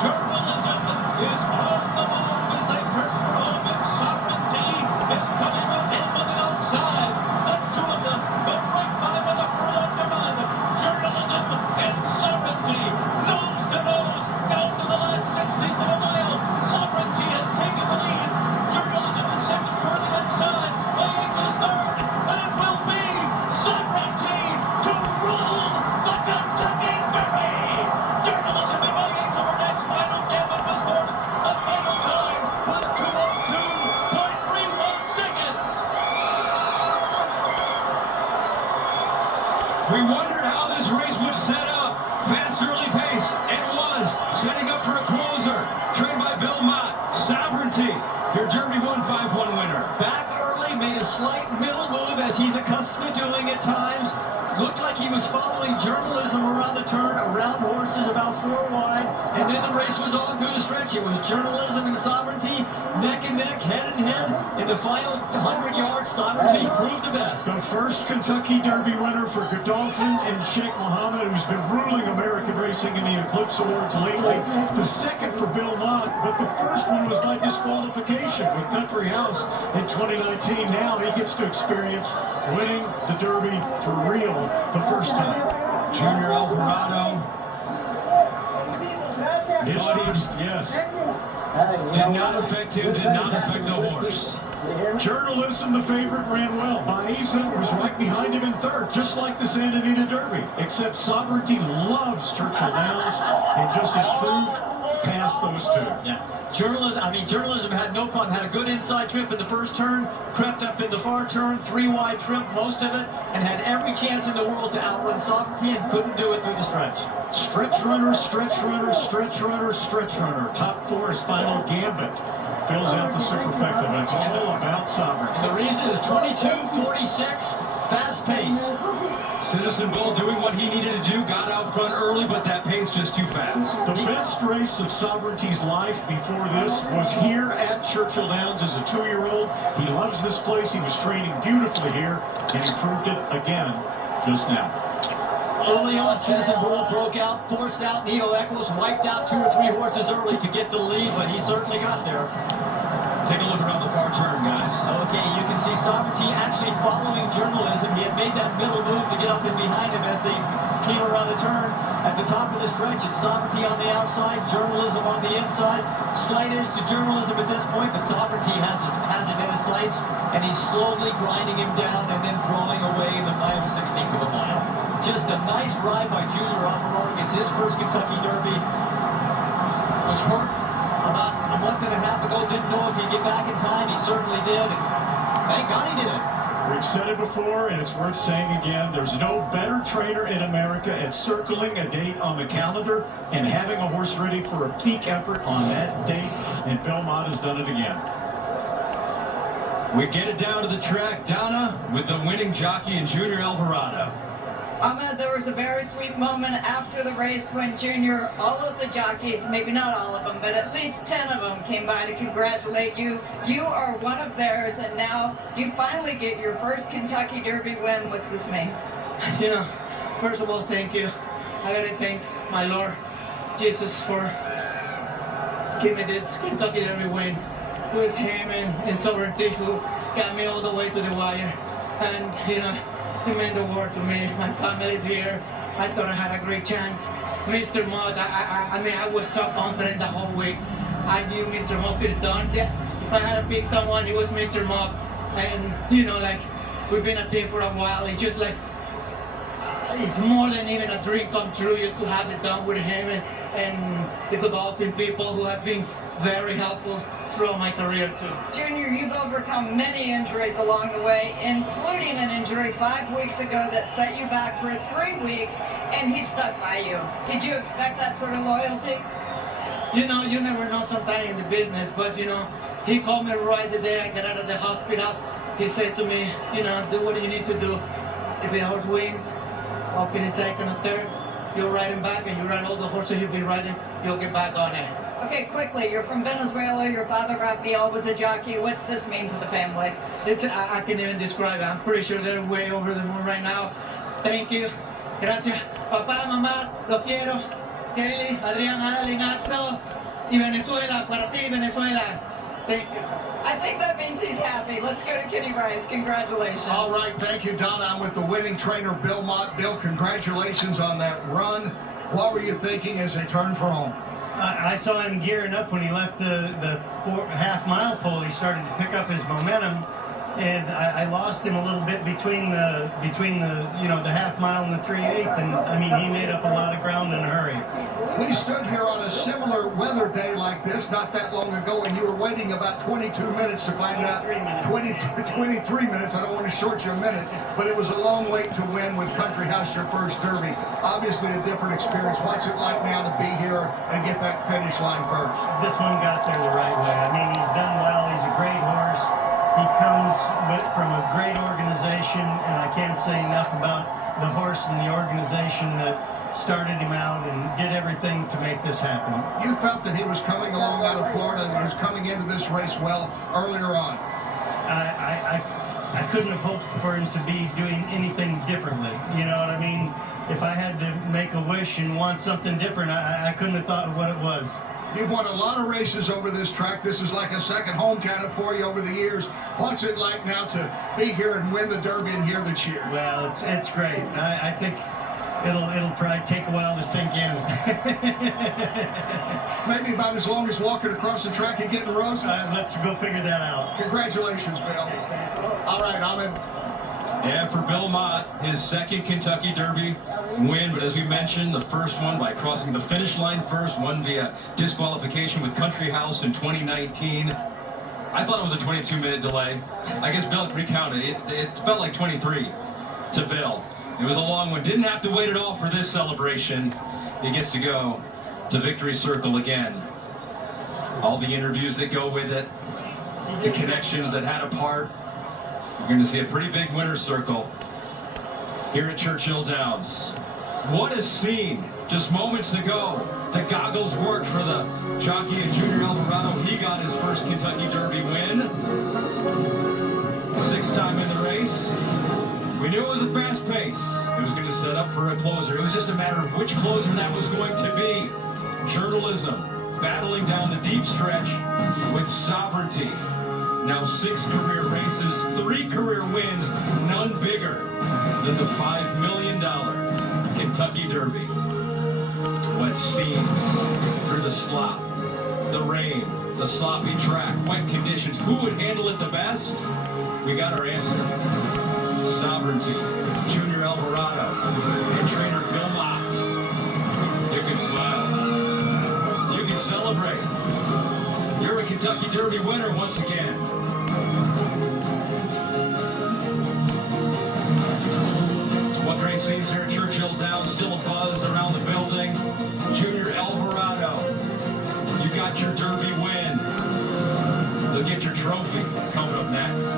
Journalism is on the move as they turn for home, and Sovereignty is coming with him on the outside. The two of them go right by with a furlong to run. Journalism and Sovereignty, nose to nose, down to the last 16th of a mile. Sovereignty has taken the lead. Journalism is second toward the inside. Baeza's third, and it will be Sovereignty to rule the Kentucky Derby. Journalism and Baeza were next. Final Gambit was fourth. The final time was 2:02.31 seconds. We wondered how this race would set up. Fast early pace, and it was. Setting up for a closer. Trained by Bill Mott. Sovereignty, your Derby 151 winner. Back early, made a slight middle move as he's accustomed to doing at times. Looked like he was following Journalism around the turn, around horses about 4 wide, and then the race was on through the stretch. It was Journalism and Sovereignty, neck and neck, head and head. In the final 100 yards, Sovereignty proved the best. The first Kentucky Derby winner for Godolphin and Sheikh Mohammed, who's been ruling American racing in the Eclipse Awards lately. The second for Bill Mott, but the first one was by disqualification with Country House in 2019. Now he gets to experience winning the Derby for real the first time. Junior Alvarado. His first, yes. Did not affect him, did not affect the horse. Journalism, the favorite, ran well. Baeza was right behind him in third, just like the Santa Anita Derby, except Sovereignty loves Churchill Downs and just improved past those two. Yeah. Journalism had no problem. Had a good inside trip in the first turn, crept up in the far turn, 3 wide trip, most of it, and had every chance in the world to outrun Sovereignty and couldn't do it through the stretch. Stretch runner, stretch runner, stretch runner, stretch runner. Top 4 is Final Gambit. Fills out the superfecta, but it's all about Sovereignty. And the reason is 22:46, fast pace. Citizen Bull doing what he needed to do, got out front early, but that pace just too fast. The best race of Sovereignty's life before this was here at Churchill Downs as a 2-year-old. He loves this place. He was training beautifully here, and he proved it again just now. Early on, Citizen Bull broke out, forced out Neo Equos, wiped out 2 or 3 horses early to get the lead, but he certainly got there. Take a look around the far turn, guys. Okay, you can see Sovereignty actually following Journalism. He had made that middle move to get up in behind him as they came around the turn. At the top of the stretch, it's Sovereignty on the outside, Journalism on the inside. Slight edge to Journalism at this point, but Sovereignty has him in his sights, and he's slowly grinding him down and then drawing away in the final 16th of a mile. Just a nice ride by Junior Alvarado. It's his first Kentucky Derby. Was hurt about a month and a half ago. Didn't know if he'd get back in time. He certainly did. And thank God he did it. We've said it before, and it's worth saying again. There's no better trainer in America at circling a date on the calendar and having a horse ready for a peak effort on that date, and Bill Mott has done it again. We get it down to the track, Donna, with the winning jockey in Junior Alvarado. Ahmed, there was a very sweet moment after the race when Junior, all of the jockeys, maybe not all of them, but at least 10 of them came by to congratulate you. You are one of theirs, and now you finally get your first Kentucky Derby win. What's this mean? You know, first of all, thank you. I gotta thank my Lord Jesus for giving me this Kentucky Derby win. It was him and Superintendent who got me all the way to the wire. And, you know, he meant the world to me. My family's here. I thought I had a great chance. Mr. Mott, I mean, I was so confident the whole week. I knew Mr. Mott could have done that. If I had to pick someone, it was Mr. Mott. And, you know, like, we've been a team for a while. It's just like, it's more than even a dream come true just to have it done with him and the Godolphin people who have been very helpful throughout my career too. Junior, you've overcome many injuries along the way, including an injury 5 weeks ago that set you back for 3 weeks, and he stuck by you. Did you expect that sort of loyalty? You know, you never know sometimes in the business, but you know, he called me right the day I got out of the hospital. He said to me, you know, do what you need to do. If the horse wins, I'll finish second or third. You'll ride him back, and you ride all the horses you've been riding, you'll get back on it. Okay, quickly, you're from Venezuela, your father Rafael was a jockey. What's this mean to the family? I can't even describe it. I'm pretty sure they're way over the moon right now. Thank you. Gracias. Papá, mamá, los quiero. Kelly, Adrián, Adeline, Axel, y Venezuela, para ti, Venezuela. Thank you. I think that means he's happy. Let's go to Kitty Rice. Congratulations. All right, thank you, Donna. I'm with the winning trainer, Bill Mott. Bill, congratulations on that run. What were you thinking as they turned for home? I saw him gearing up when he left the half-mile pole. He started to pick up his momentum, and I lost him a little bit between the you know, the half-mile and the 3/8, and I mean, he made up a lot of ground in a hurry. We stood here on a similar weather day like this not that long ago, and you were waiting about 22 minutes to find out. 23 minutes. I don't want to short you a minute, but it was a long wait to win with Country House, your first Derby. Obviously a different experience. What's it like now to be here and get that finish line first? This one got there the right way. I mean, he's done well. He's a great horse. He comes from a great organization, and I can't say enough about the horse and the organization that started him out and did everything to make this happen. You felt that he was coming along out of Florida and he was coming into this race well earlier on. I couldn't have hoped for him to be doing anything differently. You know what I mean? If I had to make a wish and want something different, I couldn't have thought of what it was. You've won a lot of races over this track. This is like a second home kind of for you over the years. What's it like now to be here and win the Derby and hear the cheer? Well, it's great. I think it'll probably take a while to sink in. Maybe about as long as walking across the track and getting LaRosa. Let's go figure that out. Congratulations, Bill. All right, Ahmed. Yeah, for Bill Mott, his second Kentucky Derby win, but as we mentioned, the first one by crossing the finish line first, won via disqualification with Country House in 2019. I thought it was a 22-minute delay. I guess Bill recounted it. It felt like 23 to Bill. It was a long one. Didn't have to wait at all for this celebration. He gets to go to Victory Circle again. All the interviews that go with it, the connections that had a part. You're going to see a pretty big winner's circle here at Churchill Downs. What a scene just moments ago. The goggles worked for the jockey in Junior Alvarado. He got his first Kentucky Derby win. 6th time in the race. We knew it was a fast pace. It was going to set up for a closer. It was just a matter of which closer that was going to be. Journalism battling down the deep stretch with sovereignty. Now 6 career races, 3 career wins, none bigger than the $5 million Kentucky Derby. What scenes through the slop, the rain, the sloppy track, wet conditions. Who would handle it the best? We got our answer. Sovereignty, Junior Alvarado, and trainer Bill Mott. You can smile. You can celebrate. You're a Kentucky Derby winner once again. scenes here at Churchill Downs, still a buzz around the building. Junior Alvarado, you got your Derby win. They'll get your trophy coming up next.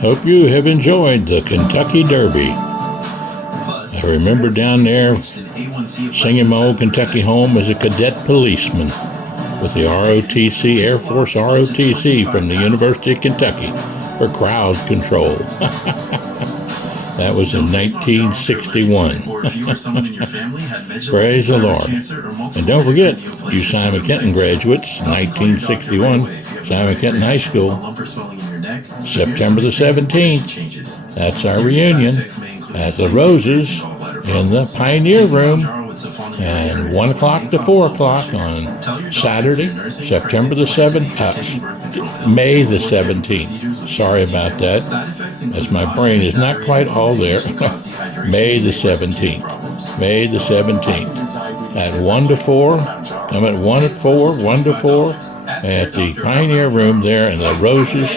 Hope you have enjoyed the Kentucky Derby. I remember down there singing my old Kentucky home as a cadet policeman with the ROTC, Air Force ROTC from the University of Kentucky for crowd control. That was in 1961. Praise the Lord. And don't forget, you Simon Kenton graduates, 1961, Simon Kenton High School, September the 17th. That's our reunion at the Roses in the Pioneer Room, and 1 o'clock to 4 o'clock on Saturday, September the 7th, May the 17th. Sorry about that, as my brain is not quite all there. May the 17th. May the 17th. At 1 to 4. I'm at 1 at 4, 1 to 4 at the Pioneer Room there in the Roses,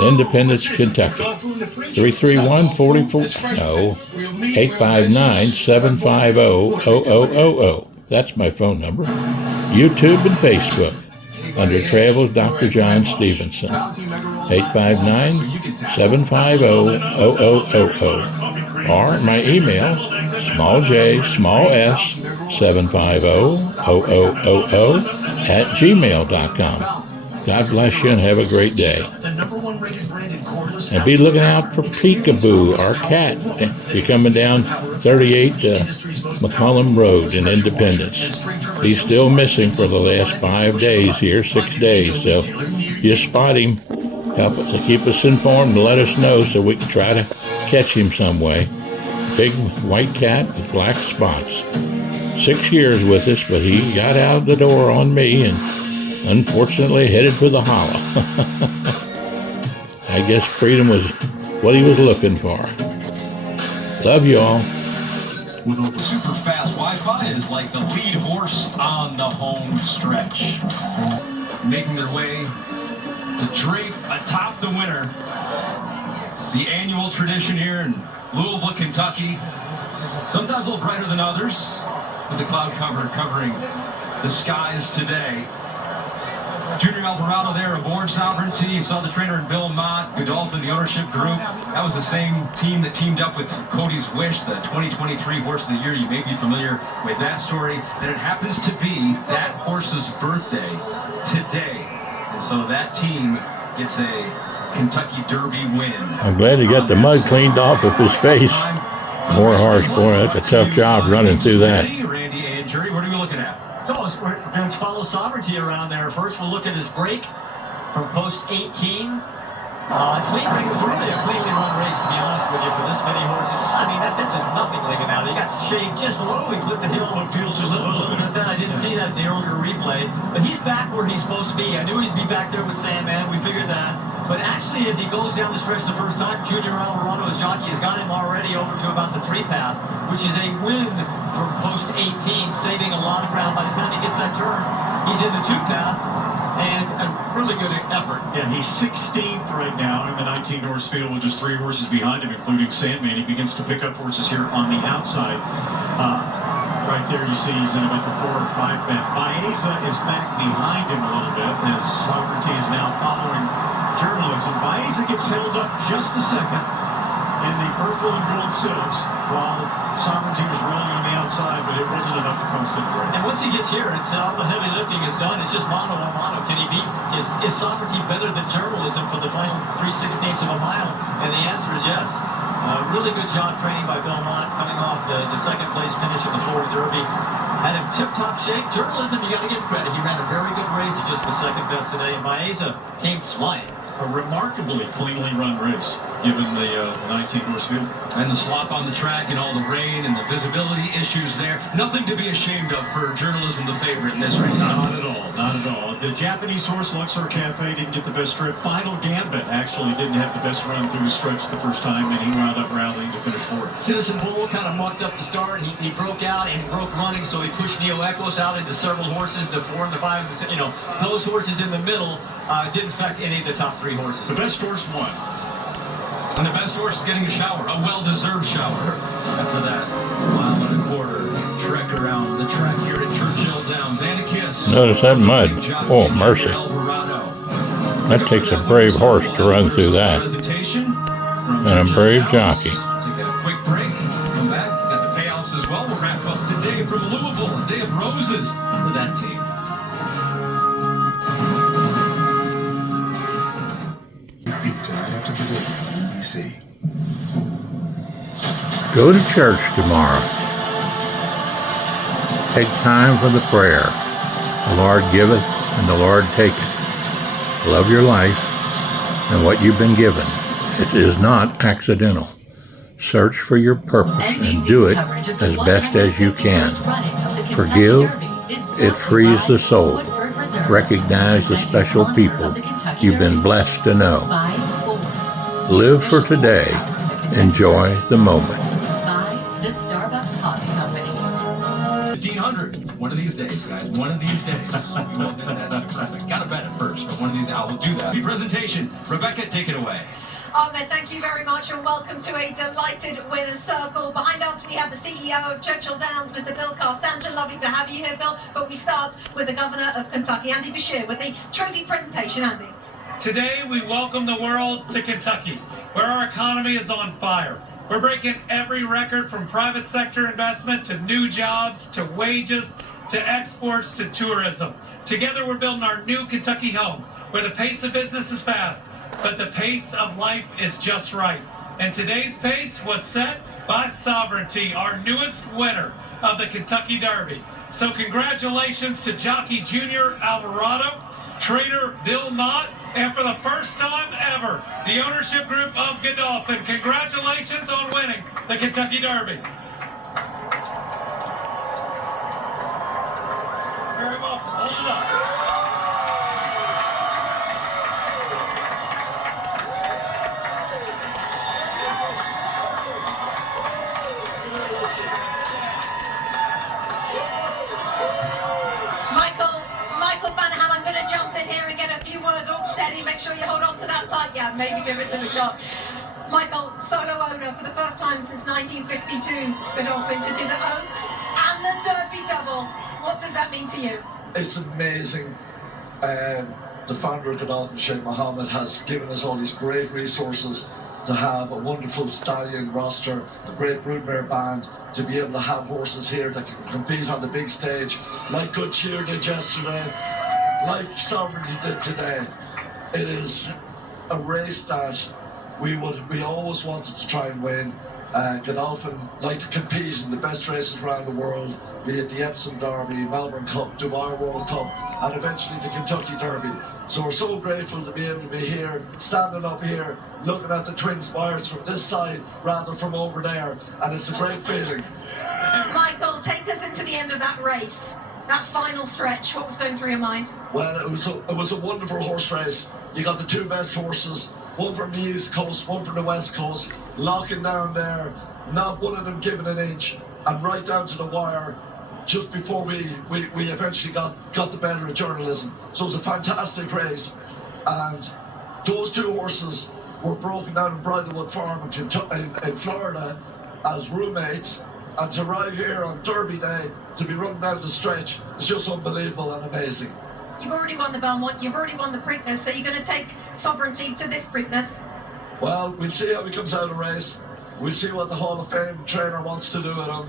Independence, Kentucky. 859-750-0000. That's my phone number. YouTube and Facebook under Travels Dr. John Stevenson. 859-750-0000. Or my email, small j, small s, 750-0000 @gmail.com. God bless you and have a great day. And be looking out for Peekaboo, our cat. He's coming down 38 McCollum Road in Independence. He's still missing for the last 5 days here, 6 days. So if you spot him, help to keep us informed and let us know so we can try to catch him some way. Big white cat with black spots. 6 years with us, but he got out the door on me and unfortunately headed for the hollow. I guess freedom was what he was looking for. Love you all. With a super fast Wi-Fi is like the lead horse on the home stretch. Making their way to drape atop the winner. The annual tradition here in Louisville, Kentucky. Sometimes a little brighter than others, with the cloud cover covering the skies today. Junior Alvarado there aboard Sovereignty. You saw the trainer in Bill Mott, Godolphin, the ownership group. That was the same team that teamed up with Cody's Wish, the 2023 Horse of the Year. You may be familiar with that story. And it happens to be that horse's birthday today. And so that team gets a Kentucky Derby win. I'm glad he got the mud cleaned off of his face. More harsh, boy. That's a tough job running through that. Randy and Jerry, what are we looking at? So we're going to follow Sovereignty around there. First, we'll look at his break from post 18. Clean break was really a cleanly run race, to be honest with you, for this many horses. I mean, that's a nothing like it now. He got shaved just low. He clipped the hill. Feels just a little bit of that. I didn't see that in the earlier replay. But he's back where he's supposed to be. I knew he'd be back there with Sandman. We figured that. But actually, as he goes down the stretch the first time, Junior Alvarado's jockey has got him already over to about the 3-path, which is a win from post 18, saving a lot of ground. By the time he gets that turn, he's in the 2-path, and a really good effort. Yeah, he's 16th right now in the 19-horse field with just 3 horses behind him, including Sandman. He begins to pick up horses here on the outside. Right there you see he's in about the 4 or 5 bend. Baeza is back behind him a little bit as Sovereignty is now following Journalism. Baeza gets held up just a second in the purple and gold silks while Sovereignty was rolling on the outside, but it wasn't enough to cost him the race. And once he gets here, it's all the heavy lifting is done. It's just mano a mano. Can he beat? Is Sovereignty better than Journalism for the final 3/16 of a mile? And the answer is yes. Really good job training by Belmont, coming off the second place finish at the Florida Derby. Had him tip-top shape. Journalism, you got to give him credit. He ran a very good race. He just was second best today. And Baeza came flying. A remarkably cleanly run race, given the 19-horse field. And the slop on the track and all the rain and the visibility issues there. Nothing to be ashamed of for Journalism, the favorite in this race. Not at all, not at all. The Japanese horse, Luxor Cafe, didn't get the best trip. Final Gambit actually didn't have the best run through the stretch the first time, and he wound up rallying to finish fourth. Citizen Bull kind of mucked up the start. He broke out and broke running, so he pushed Neo Equos out into several horses, the 4 and the 5. Those horses in the middle It didn't affect any of the top 3 horses. The best horse won. And the best horse is getting a shower, a well-deserved shower. After that 1.25 trek around the track here at Churchill Downs. And a kiss. Notice that mud. Oh, mercy. That takes a brave horse to run through that. And a brave jockey. Take a quick break. Come back. Got the payouts as well. We'll wrap up today from Louisville. A day of roses for that team. Tonight after the video on NBC. Go to church tomorrow. Take time for the prayer. The Lord giveth and the Lord taketh. Love your life and what you've been given. It is not accidental. Search for your purpose and do it as best as you can. Forgive. It frees the soul. Recognize the special people you've been blessed to know. Live for today. Enjoy the moment. By the Starbucks Coffee Company. 1,500. One of these days, guys. One of these days. We will get that perfect. Gotta bet it first, but one of these, I will do that. The presentation. Rebecca, take it away. Ahmed, thank you very much and welcome to a delighted winner's circle. Behind us we have the CEO of Churchill Downs, Mr. Bill Carstanton. Lovely to have you here, Bill. But we start with the Governor of Kentucky, Andy Beshear, with the trophy presentation. Andy. Today we welcome the world to Kentucky, where our economy is on fire. We're breaking every record from private sector investment to new jobs to wages to exports to tourism. Together we're building our new Kentucky home, where the pace of business is fast, but the pace of life is just right. And today's pace was set by Sovereignty, our newest winner of the Kentucky Derby. So congratulations to jockey Junior Alvarado, trainer Bill Mott, and for the first time ever, the ownership group of Godolphin. Congratulations on winning the Kentucky Derby. Very welcome. Hold it up. Michael Banahan, I'm going to jump in here and get a few words all steady. Make sure you hold on to that tight. Yeah, maybe give it to the shot. Michael, solo owner for the first time since 1952, Godolphin, to do the Oaks and the Derby double. What does that mean to you? It's amazing. The founder of Godolphin, Sheikh Mohammed, has given us all these great resources to have a wonderful stallion roster, a great broodmare band, to be able to have horses here that can compete on the big stage, like Good Cheer did yesterday, like Sovereignty did today. It is a race that we always wanted to try and win. Godolphin like to compete in the best races around the world, be it the Epsom Derby, Melbourne Cup, Dubai World Cup, and eventually the Kentucky Derby. So we're so grateful to be able to be here, standing up here, looking at the Twin Spires from this side rather from over there, and it's a great feeling. Michael, take us into the end of that race, that final stretch. What was going through your mind? Well, it was a wonderful horse race. You got the two best horses, one from the East Coast, one from the West Coast, locking down there, not one of them giving an inch, and right down to the wire, just before we eventually got the better of journalism. So it was a fantastic race, and those two horses were broken down in Bridlewood Farm in Florida as roommates, and to arrive here on Derby Day to be running down the stretch is just unbelievable and amazing. You've already won the Belmont, you've already won the Preakness, so you're going to take Sovereignty to this Preakness? Well, we'll see how he comes out of the race. We'll see what the Hall of Fame trainer wants to do with him.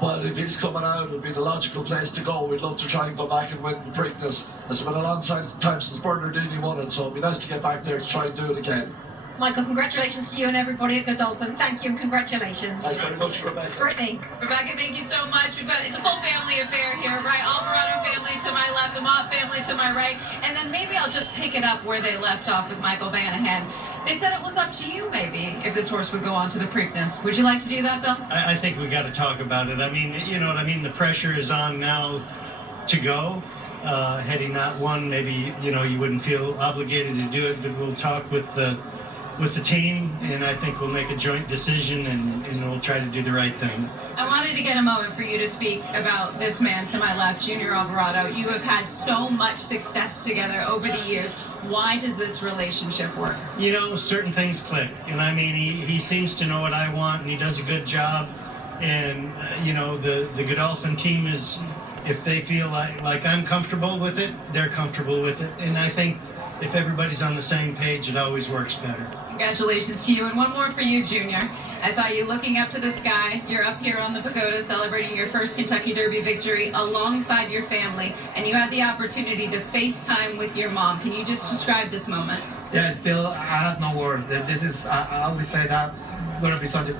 But if he's coming out, it'll be the logical place to go. We'd love to try and go back and win the Preakness. It's been a long time since Bernardini won it, so it'd be nice to get back there to try and do it again. Michael, congratulations to you and everybody at Godolphin. Thank you and congratulations. Thanks very much, Rebecca. Brittany. Rebecca, thank you so much. It's a full family affair here, right? Alvarado family to my left, the Mott family to my right, and then maybe I'll just pick it up where they left off with Michael Banahan. They said it was up to you, maybe, if this horse would go on to the Preakness. Would you like to do that, Bill? I think we got to talk about it. I mean, you know what I mean? The pressure is on now to go. Had he not won, maybe, you know, you wouldn't feel obligated to do it, but we'll talk with the with the team, and I think we'll make a joint decision, and we'll try to do the right thing. I wanted to get a moment for you to speak about this man to my left, Junior Alvarado. You have had so much success together over the years. Why does this relationship work? You know, certain things click, and I mean, he seems to know what I want, and he does a good job. And you know, the Godolphin team is, if they feel like I'm comfortable with it, they're comfortable with it, and I think if everybody's on the same page, it always works better. Congratulations to you, and one more for you, Junior. I saw you looking up to the sky. You're up here on the pagoda celebrating your first Kentucky Derby victory alongside your family, and you had the opportunity to FaceTime with your mom. Can you just describe this moment? Yeah, still, I have no words. This is, I always say that, going to be something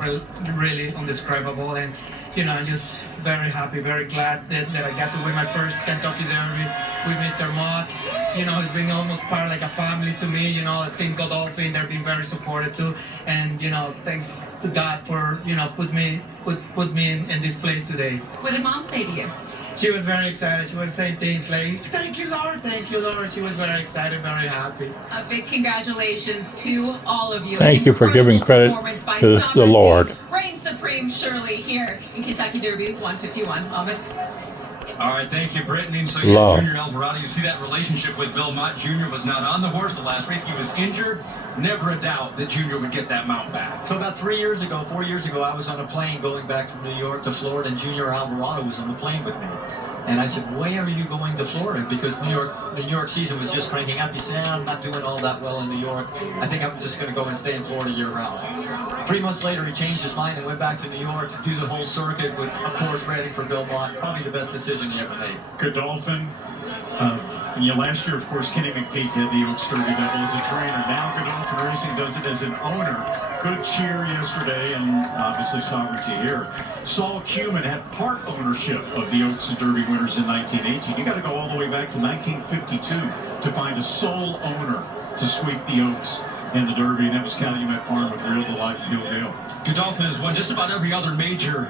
really undescribable, and you know, I'm just very happy, very glad that I got to win my first Kentucky Derby with Mr. Mott. You know, it's been almost part of like a family to me. You know, Team Godolphin, they're being very supportive too, and you know, thanks to God for, you know, put me in this place today. What did Mom say to you? She was very excited. She was saying things like, thank you, Lord, thank you, Lord. She was very excited, very happy. A big congratulations to all of you. Thank you for giving credit to the Lord. Reigns supreme, surely, here in Kentucky Derby 151. Ahmed. All right, thank you, Brittany. So Love. Junior Alvarado, you see that relationship with Bill Mott. Junior was not on the horse the last race. He was injured. Never a doubt that Junior would get that mount back. So about 4 years ago, I was on a plane going back from New York to Florida, and Junior Alvarado was on the plane with me. And I said, why are you going to Florida? Because the New York season was just cranking up. He said, I'm not doing all that well in New York. I think I'm just going to go and stay in Florida year-round. 3 months later, he changed his mind and went back to New York to do the whole circuit, with, of course, riding for Bill Mott. Probably the best decision he ever made. Godolphin. Last year, of course, Kenny McPeak had the Oaks Derby double as a trainer. Now Godolphin Racing does it as an owner. Good cheer yesterday, and obviously sovereignty here. Saul Cumin had part ownership of the Oaks and Derby winners in 1918. You got to go all the way back to 1952 to find a sole owner to sweep the Oaks and the Derby, and that was Calumet Farm with Real Delight and Gil Gale. Godolphin has won just about every other major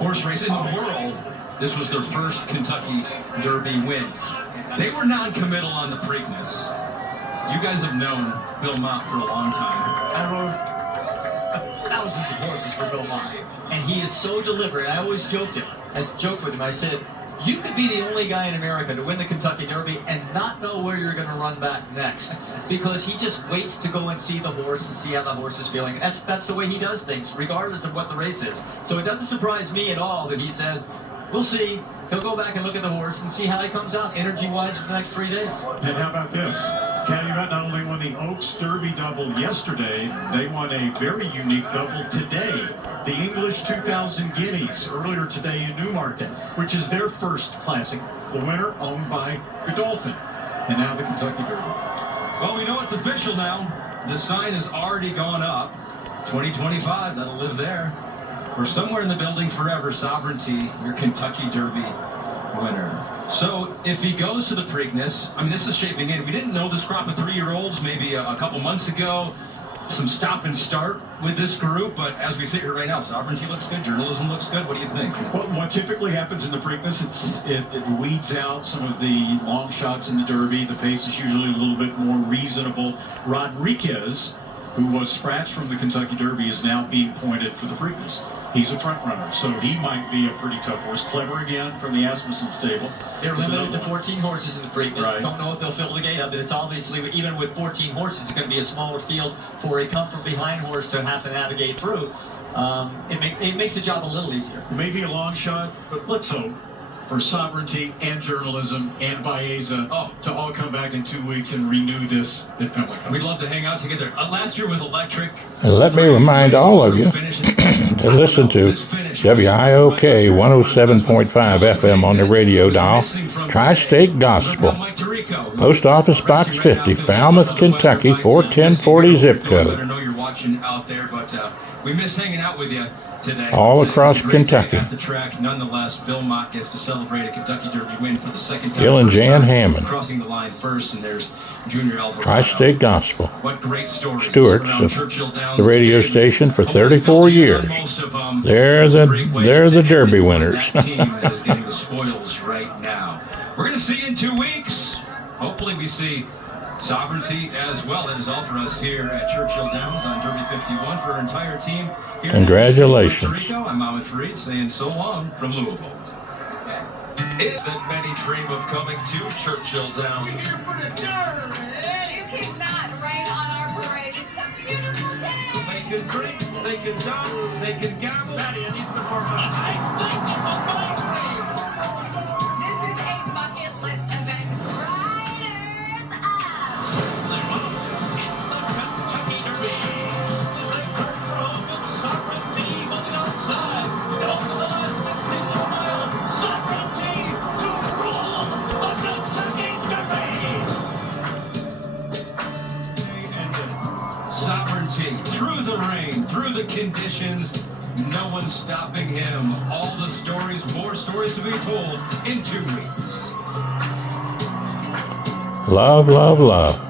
horse race in the world. This was their first Kentucky Derby win. They were non-committal on the Preakness. You guys have known Bill Mott for a long time. I rode thousands of horses for Bill Mott, and he is so deliberate. I always joked with him. I said, you could be the only guy in America to win the Kentucky Derby and not know where you're going to run back next, because he just waits to go and see the horse and see how the horse is feeling. That's the way he does things, regardless of what the race is. So it doesn't surprise me at all that he says, we'll see. He'll go back and look at the horse and see how he comes out energy-wise for the next 3 days. And how about this? Calumet not only won the Oaks Derby double yesterday, they won a very unique double today. The English 2000 Guineas earlier today in Newmarket, which is their first classic. The winner owned by Godolphin. And now the Kentucky Derby. Well, we know it's official now. The sign has already gone up. 2025, that'll live there. We're somewhere in the building forever. Sovereignty, your Kentucky Derby winner. So if he goes to the Preakness, I mean, this is shaping in. We didn't know this crop of 3-year-olds maybe a couple months ago. Some stop and start with this group, but as we sit here right now, sovereignty looks good, journalism looks good. What do you think? Well, what typically happens in the Preakness, it weeds out some of the long shots in the Derby. The pace is usually a little bit more reasonable. Rodriguez, who was scratched from the Kentucky Derby, is now being pointed for the Preakness. He's a front runner, so he might be a pretty tough horse. Clever again from the Asmussen stable. They're limited to 14 horses in the Preakness. Right. Don't know if they'll fill the gate up, but it's obviously, even with 14 horses, it's going to be a smaller field for a come-from-behind horse to have to navigate through. It makes the job a little easier. Maybe a long shot, but let's hope for sovereignty and journalism and Baeza to all come back in 2 weeks and renew this at Pimlico. We'd love to hang out together. Last year was electric. And let me remind all of you to listen to WIOK 107.5 FM on the radio dial, Tri-State Gospel, Post Office Box 50, Falmouth, Kentucky, 41040 zip code. I know you're watching out there, but we miss hanging out with you today. All across Kentucky. At the track, nonetheless, Bill Mott gets to celebrate a Kentucky Derby win for the second time. Gil and Jan Hammond. Crossing the line first, and there's Junior Alvarado. Tri-State Gospel. What great stories. Stewards of the radio station for 34 years. They're the Derby winners. That team that is getting the spoils right now. We're going to see you in 2 weeks. Hopefully we see sovereignty as well. That is all for us here at Churchill Downs on Derby 51 for our entire team here. Congratulations. In Puerto Rico. I'm Mohammed Fareed saying so long from Louisville. It's that many dream of coming to Churchill Downs. You cannot rain on our parade. It's a beautiful day. They can drink, they can dance, they can gamble. Maddie, I need some more money. I think it was my dream. This is a bucket list event. Riders up. LaRosa in the Kentucky Derby. Is a card for home with Sovereignty on the outside. Over the last 16 of the mile, Sovereignty to rule the Kentucky Derby. Sovereignty through the rain, through the conditions. No one's stopping him. All the stories, more stories to be told in 2 weeks. Love, love, love.